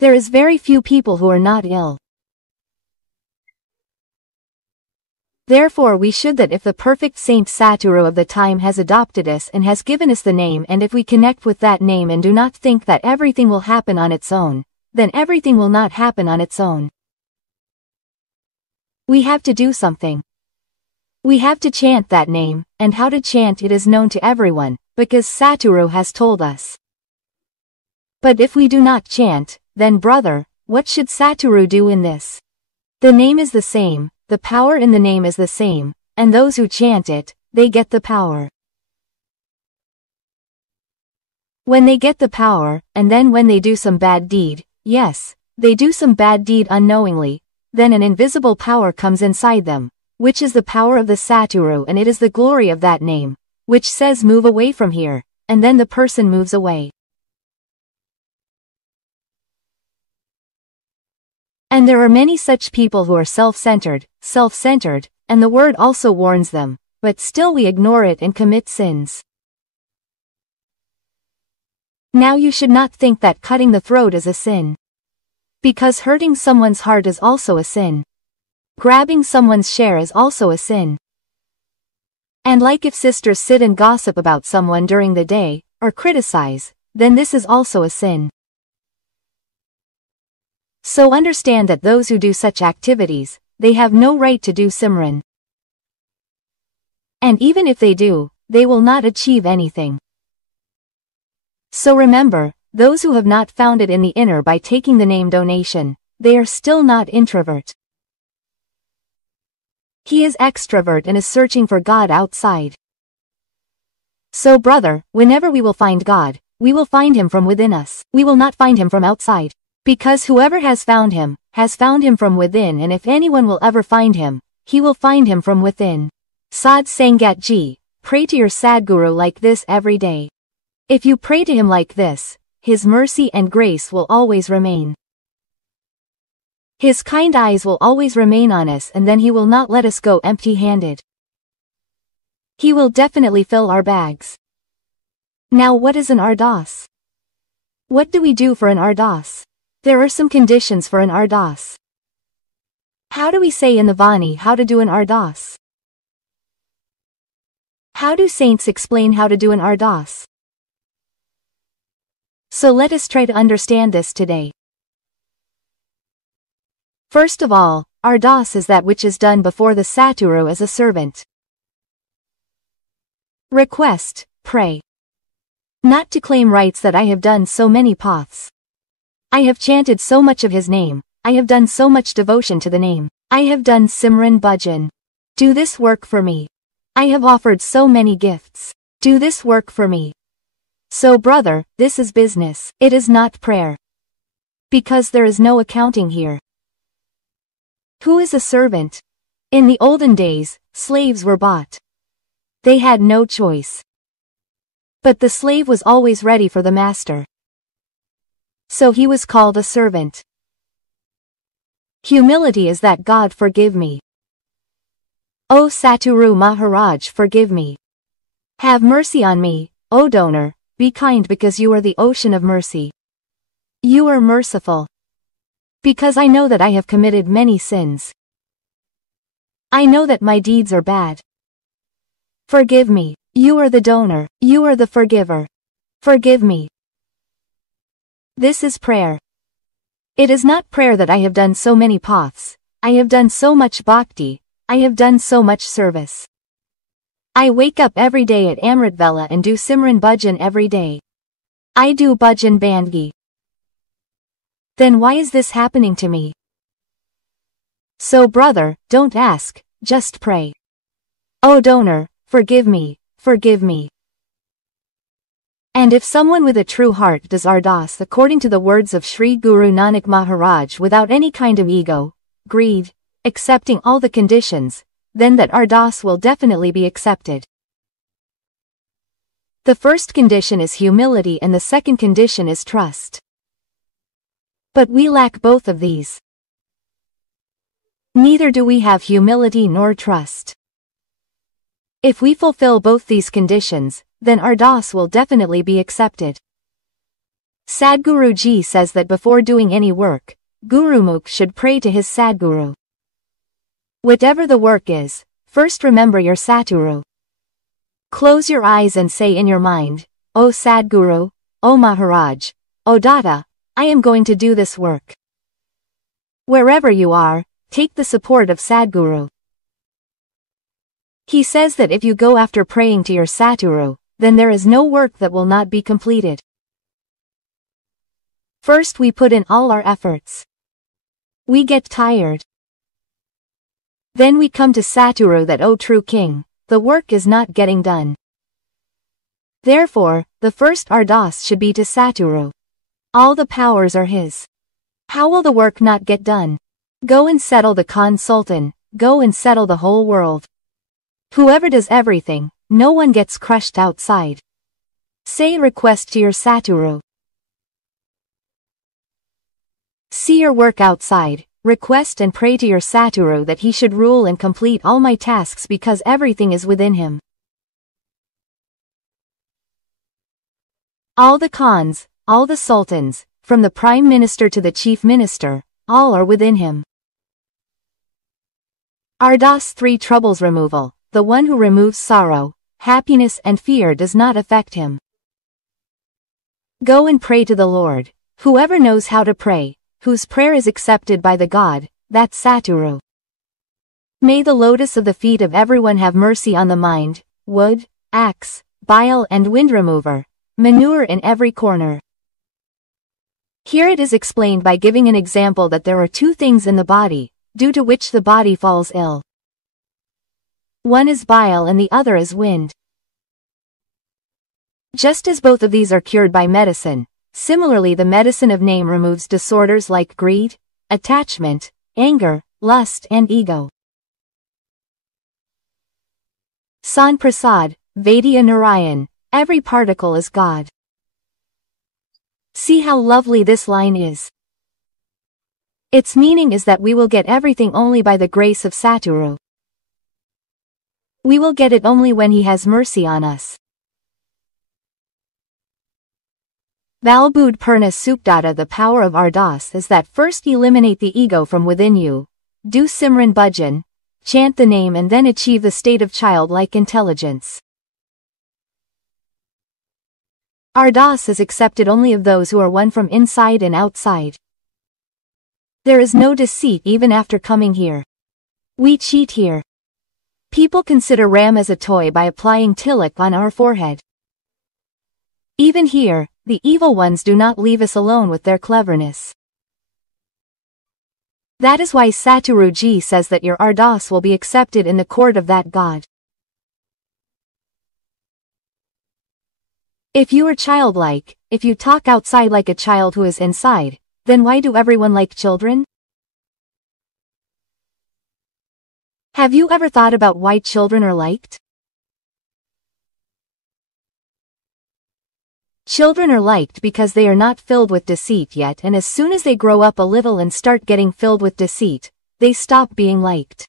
There is very few people who are not ill. Therefore we should that if the perfect Saint Satguru of the time has adopted us and has given us the name, and if we connect with that name and do not think that everything will happen on its own, then everything will not happen on its own. We have to do something. We have to chant that name, and how to chant it is known to everyone, because Satguru has told us. But if we do not chant, then brother, what should Satguru do in this? The name is the same. The power in the name is the same, and those who chant it, they get the power. When they get the power, and then when they do some bad deed, yes, they do some bad deed unknowingly, then an invisible power comes inside them, which is the power of the Satguru, and it is the glory of that name, which says move away from here, and then the person moves away. And there are many such people who are self-centered, and the word also warns them, but still we ignore it and commit sins. Now you should not think that cutting the throat is a sin. Because hurting someone's heart is also a sin. Grabbing someone's share is also a sin. And like if sisters sit and gossip about someone during the day, or criticize, then this is also a sin. So understand that those who do such activities, they have no right to do Simran. And even if they do, they will not achieve anything. So remember, those who have not found it in the inner by taking the name donation, they are still not introvert. He is extrovert and is searching for God outside. So brother, whenever we will find God, we will find him from within us. We will not find him from outside. Because whoever has found him from within, and if anyone will ever find him, he will find him from within. Sad Sangat Ji, pray to your Sadguru like this every day. If you pray to him like this, his mercy and grace will always remain. His kind eyes will always remain on us, and then he will not let us go empty-handed. He will definitely fill our bags. Now what is an ardas? What do we do for an ardas? There are some conditions for an ardas. How do we say in the Vani how to do an ardas? How do saints explain how to do an ardas? So let us try to understand this today. First of all, ardas is that which is done before the Satguru as a servant. Request, pray. Not to claim rights that I have done so many paths. I have chanted so much of his name, I have done so much devotion to the name, I have done Simran Bhajan. Do this work for me. I have offered so many gifts. Do this work for me. So brother, this is business, it is not prayer. Because there is no accounting here. Who is a servant? In the olden days, slaves were bought. They had no choice. But the slave was always ready for the master. So he was called a servant. Humility is that God forgive me. O Satguru Maharaj, forgive me. Have mercy on me, O donor, be kind because you are the ocean of mercy. You are merciful. Because I know that I have committed many sins. I know that my deeds are bad. Forgive me. You are the donor. You are the forgiver. Forgive me. This is prayer. It is not prayer that I have done so many paths, I have done so much bhakti, I have done so much service. I wake up every day at Amrit Vela and do Simran Bhajan every day. I do Bhajan Bandgi. Then why is this happening to me? So brother, don't ask, just pray. O donor, forgive me, forgive me. And if someone with a true heart does ardas according to the words of Sri Guru Nanak Maharaj without any kind of ego, greed, accepting all the conditions, then that ardas will definitely be accepted. The first condition is humility and the second condition is trust. But we lack both of these. Neither do we have humility nor trust. If we fulfill both these conditions, then ardas will definitely be accepted. Sadguru Ji says that before doing any work, Gurumukh should pray to his Sadguru. Whatever the work is, first remember your Satguru. Close your eyes and say in your mind, O Sadguru, O Maharaj, O Datta, I am going to do this work. Wherever you are, take the support of Sadguru. He says that if you go after praying to your Satguru, then there is no work that will not be completed. First we put in all our efforts. We get tired. Then we come to Satguru that O true king, the work is not getting done. Therefore, the first ardas should be to Satguru. All the powers are his. How will the work not get done? Go and settle the Khan Sultan, go and settle the whole world. Whoever does everything, no one gets crushed outside. Say request to your Satguru. See your work outside, request and pray to your Satguru that he should rule and complete all my tasks because everything is within him. All the Khans, all the Sultans, from the Prime Minister to the Chief Minister, all are within him. Ardas 3 troubles removal, the one who removes sorrow, happiness and fear does not affect him. Go and pray to the Lord. Whoever knows how to pray, whose prayer is accepted by the God, that's Satguru. May the lotus of the feet of everyone have mercy on the mind, wood, axe, bile and wind remover, manure in every corner. Here it is explained by giving an example that there are 2 things in the body, due to which the body falls ill. One is bile and the other is wind. Just as both of these are cured by medicine, similarly the medicine of name removes disorders like greed, attachment, anger, lust and ego. San Prasad, Vaidya Narayan, every particle is God. See how lovely this line is. Its meaning is that we will get everything only by the grace of Satguru. We will get it only when he has mercy on us. Valbud Purna Sukdata. The power of Ardas is that first eliminate the ego from within you, do Simran Bhajan, chant the name and then achieve the state of childlike intelligence. Ardas is accepted only of those who are one from inside and outside. There is no deceit even after coming here. We cheat here. People consider Ram as a toy by applying tilak on our forehead. Even here, the evil ones do not leave us alone with their cleverness. That is why Satguru Ji says that your ardas will be accepted in the court of that God. If you are childlike, if you talk outside like a child who is inside, then why do everyone like children? Have you ever thought about why children are liked? Children are liked because they are not filled with deceit yet, and as soon as they grow up a little and start getting filled with deceit, they stop being liked.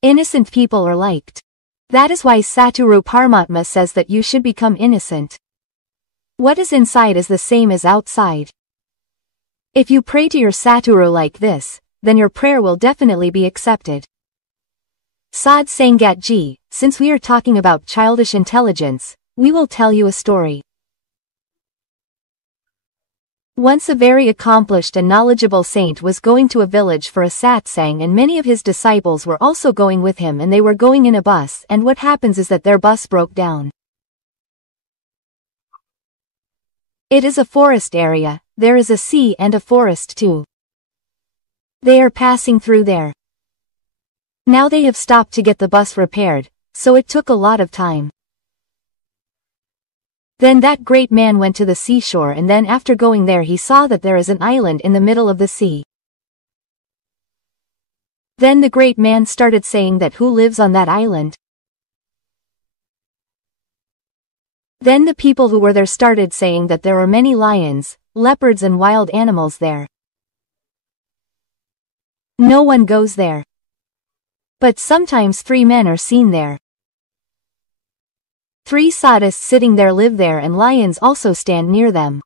Innocent people are liked. That is why Satguru Paramatma says that you should become innocent. What is inside is the same as outside. If you pray to your Satguru like this, then your prayer will definitely be accepted. Sadh Sangat Ji, since we are talking about childish intelligence, we will tell you a story. Once a very accomplished and knowledgeable saint was going to a village for a satsang, and many of his disciples were also going with him, and they were going in a bus, and what happens is that their bus broke down. It is a forest area, there is a sea and a forest too. They are passing through there. Now they have stopped to get the bus repaired, so it took a lot of time. Then that great man went to the seashore, and then after going there he saw that there is an island in the middle of the sea. Then the great man started saying that who lives on that island? Then the people who were there started saying that there are many lions, leopards and wild animals there. No one goes there. But sometimes 3 men are seen there. 3 sadhus sitting there live there, and lions also stand near them.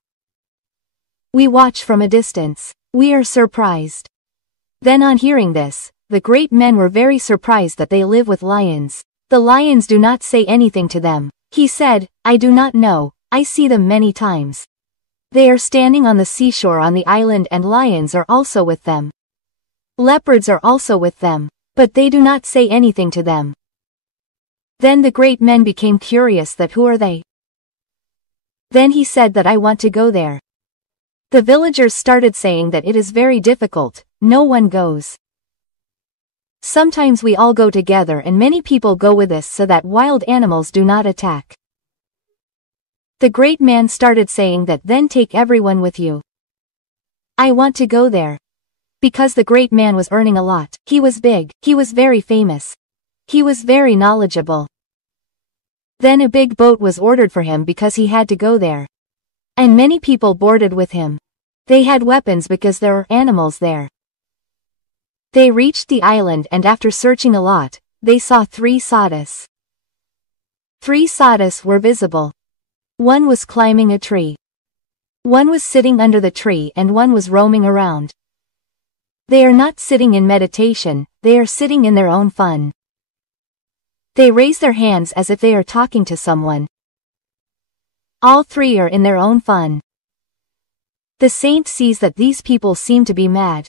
We watch from a distance. We are surprised. Then on hearing this, the great men were very surprised that they live with lions. The lions do not say anything to them. He said, I do not know, I see them many times. They are standing on the seashore on the island, and lions are also with them. Leopards are also with them, but they do not say anything to them. Then the great men became curious that who are they? Then he said that I want to go there. The villagers started saying that it is very difficult, no one goes. Sometimes we all go together, and many people go with us so that wild animals do not attack. The great man started saying that then take everyone with you. I want to go there. Because the great man was earning a lot, he was big, he was very famous. He was very knowledgeable. Then a big boat was ordered for him because he had to go there. And many people boarded with him. They had weapons because there are animals there. They reached the island, and after searching a lot, they saw 3 sadhus. 3 sadhus were visible. One was climbing a tree. One was sitting under the tree, and one was roaming around. They are not sitting in meditation, they are sitting in their own fun. They raise their hands as if they are talking to someone. All 3 are in their own fun. The saint sees that these people seem to be mad.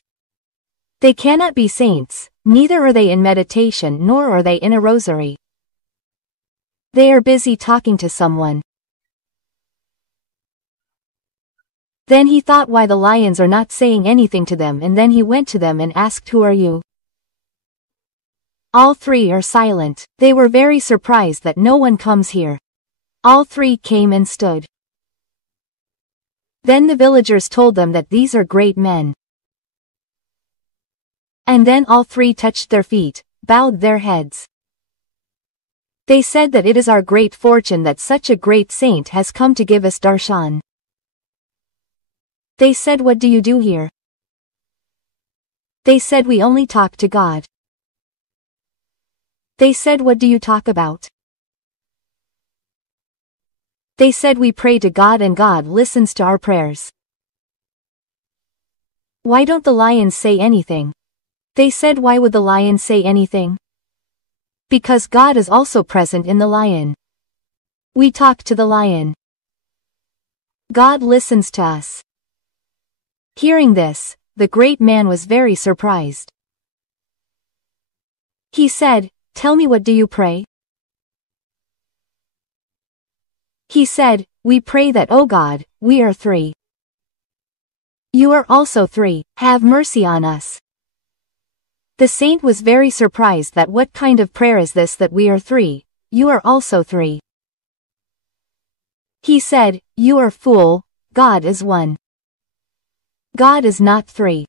They cannot be saints, neither are they in meditation nor are they in a rosary. They are busy talking to someone. Then he thought why the lions are not saying anything to them, and then he went to them and asked, who are you? All 3 are silent. They were very surprised that no one comes here. All 3 came and stood. Then the villagers told them that these are great men. And then all 3 touched their feet, bowed their heads. They said that it is our great fortune that such a great saint has come to give us darshan. They said, what do you do here? They said, we only talk to God. They said, what do you talk about? They said, we pray to God and God listens to our prayers. Why don't the lions say anything? They said, why would the lion say anything? Because God is also present in the lion. We talk to the lion. God listens to us. Hearing this, the great man was very surprised. He said, tell me, what do you pray? He said, we pray that, O God, we are 3. You are also 3, have mercy on us. The saint was very surprised that what kind of prayer is this that we are 3, you are also 3. He said, you are fool, God is 1. God is not 3.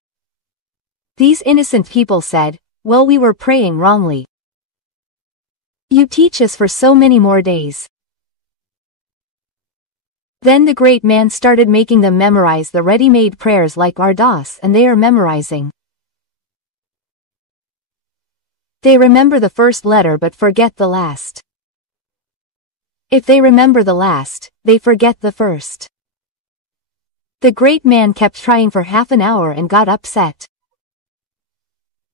These innocent people said, well, we were praying wrongly. You teach us for so many more days. Then the great man started making them memorize the ready-made prayers like Ardas, and they are memorizing. They remember the first letter but forget the last. If they remember the last, they forget the first. The great man kept trying for half an hour and got upset.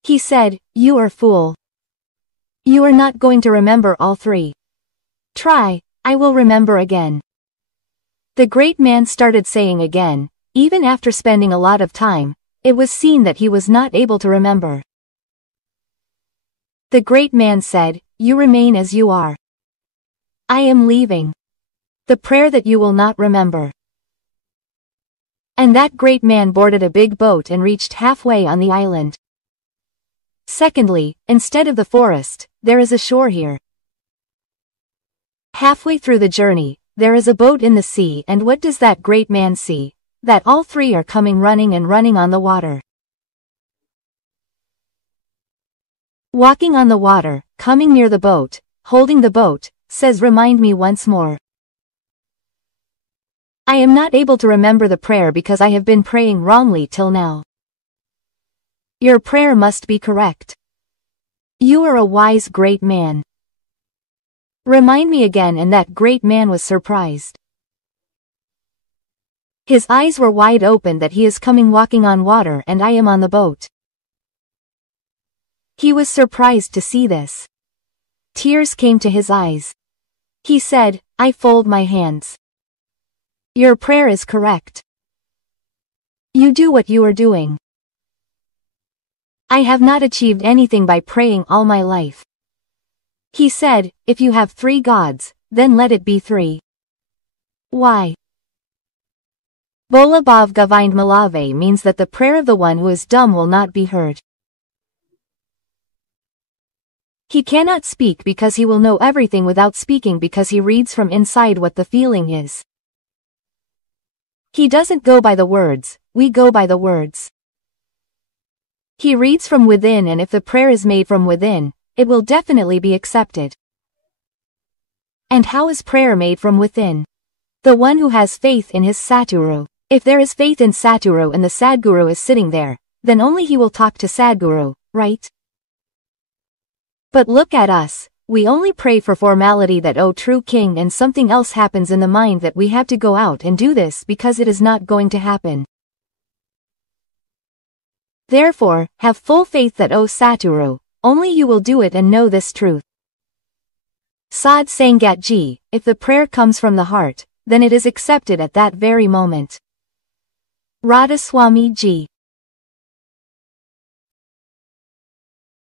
He said, you are fool. You are not going to remember all three. Try, I will remember again. The great man started saying again, even after spending a lot of time, it was seen that he was not able to remember. The great man said, you remain as you are. I am leaving. The prayer that you will not remember. And that great man boarded a big boat and reached halfway on the island. Secondly, instead of the forest, there is a shore here. Halfway through the journey, there is a boat in the sea, and what does that great man see? That all three are coming running on the water. Walking on the water, coming near the boat, holding the boat, says remind me once more. I am not able to remember the prayer because I have been praying wrongly till now. Your prayer must be correct. You are a wise great man. Remind me again, and that great man was surprised. His eyes were wide open that he is coming walking on water and I am on the boat. He was surprised to see this. Tears came to his eyes. He said, I fold my hands. Your prayer is correct. You do what you are doing. I have not achieved anything by praying all my life. He said, if you have 3 gods, then let it be 3. Why? Bolabov Gavind Malave means that the prayer of the one who is dumb will not be heard. He cannot speak because he will know everything without speaking because he reads from inside what the feeling is. He doesn't go by the words, we go by the words. He reads from within, and if the prayer is made from within, it will definitely be accepted. And how is prayer made from within? The one who has faith in his Sadguru. If there is faith in Sadguru and the Sadguru is sitting there, then only he will talk to Sadguru, right? But look at us, we only pray for formality that oh true king, and something else happens in the mind that we have to go out and do this because it is not going to happen. Therefore, have full faith that oh Sadguru, only you will do it and know this truth. Sad Sangat Ji, if the prayer comes from the heart, then it is accepted at that very moment. Radhasoami Ji.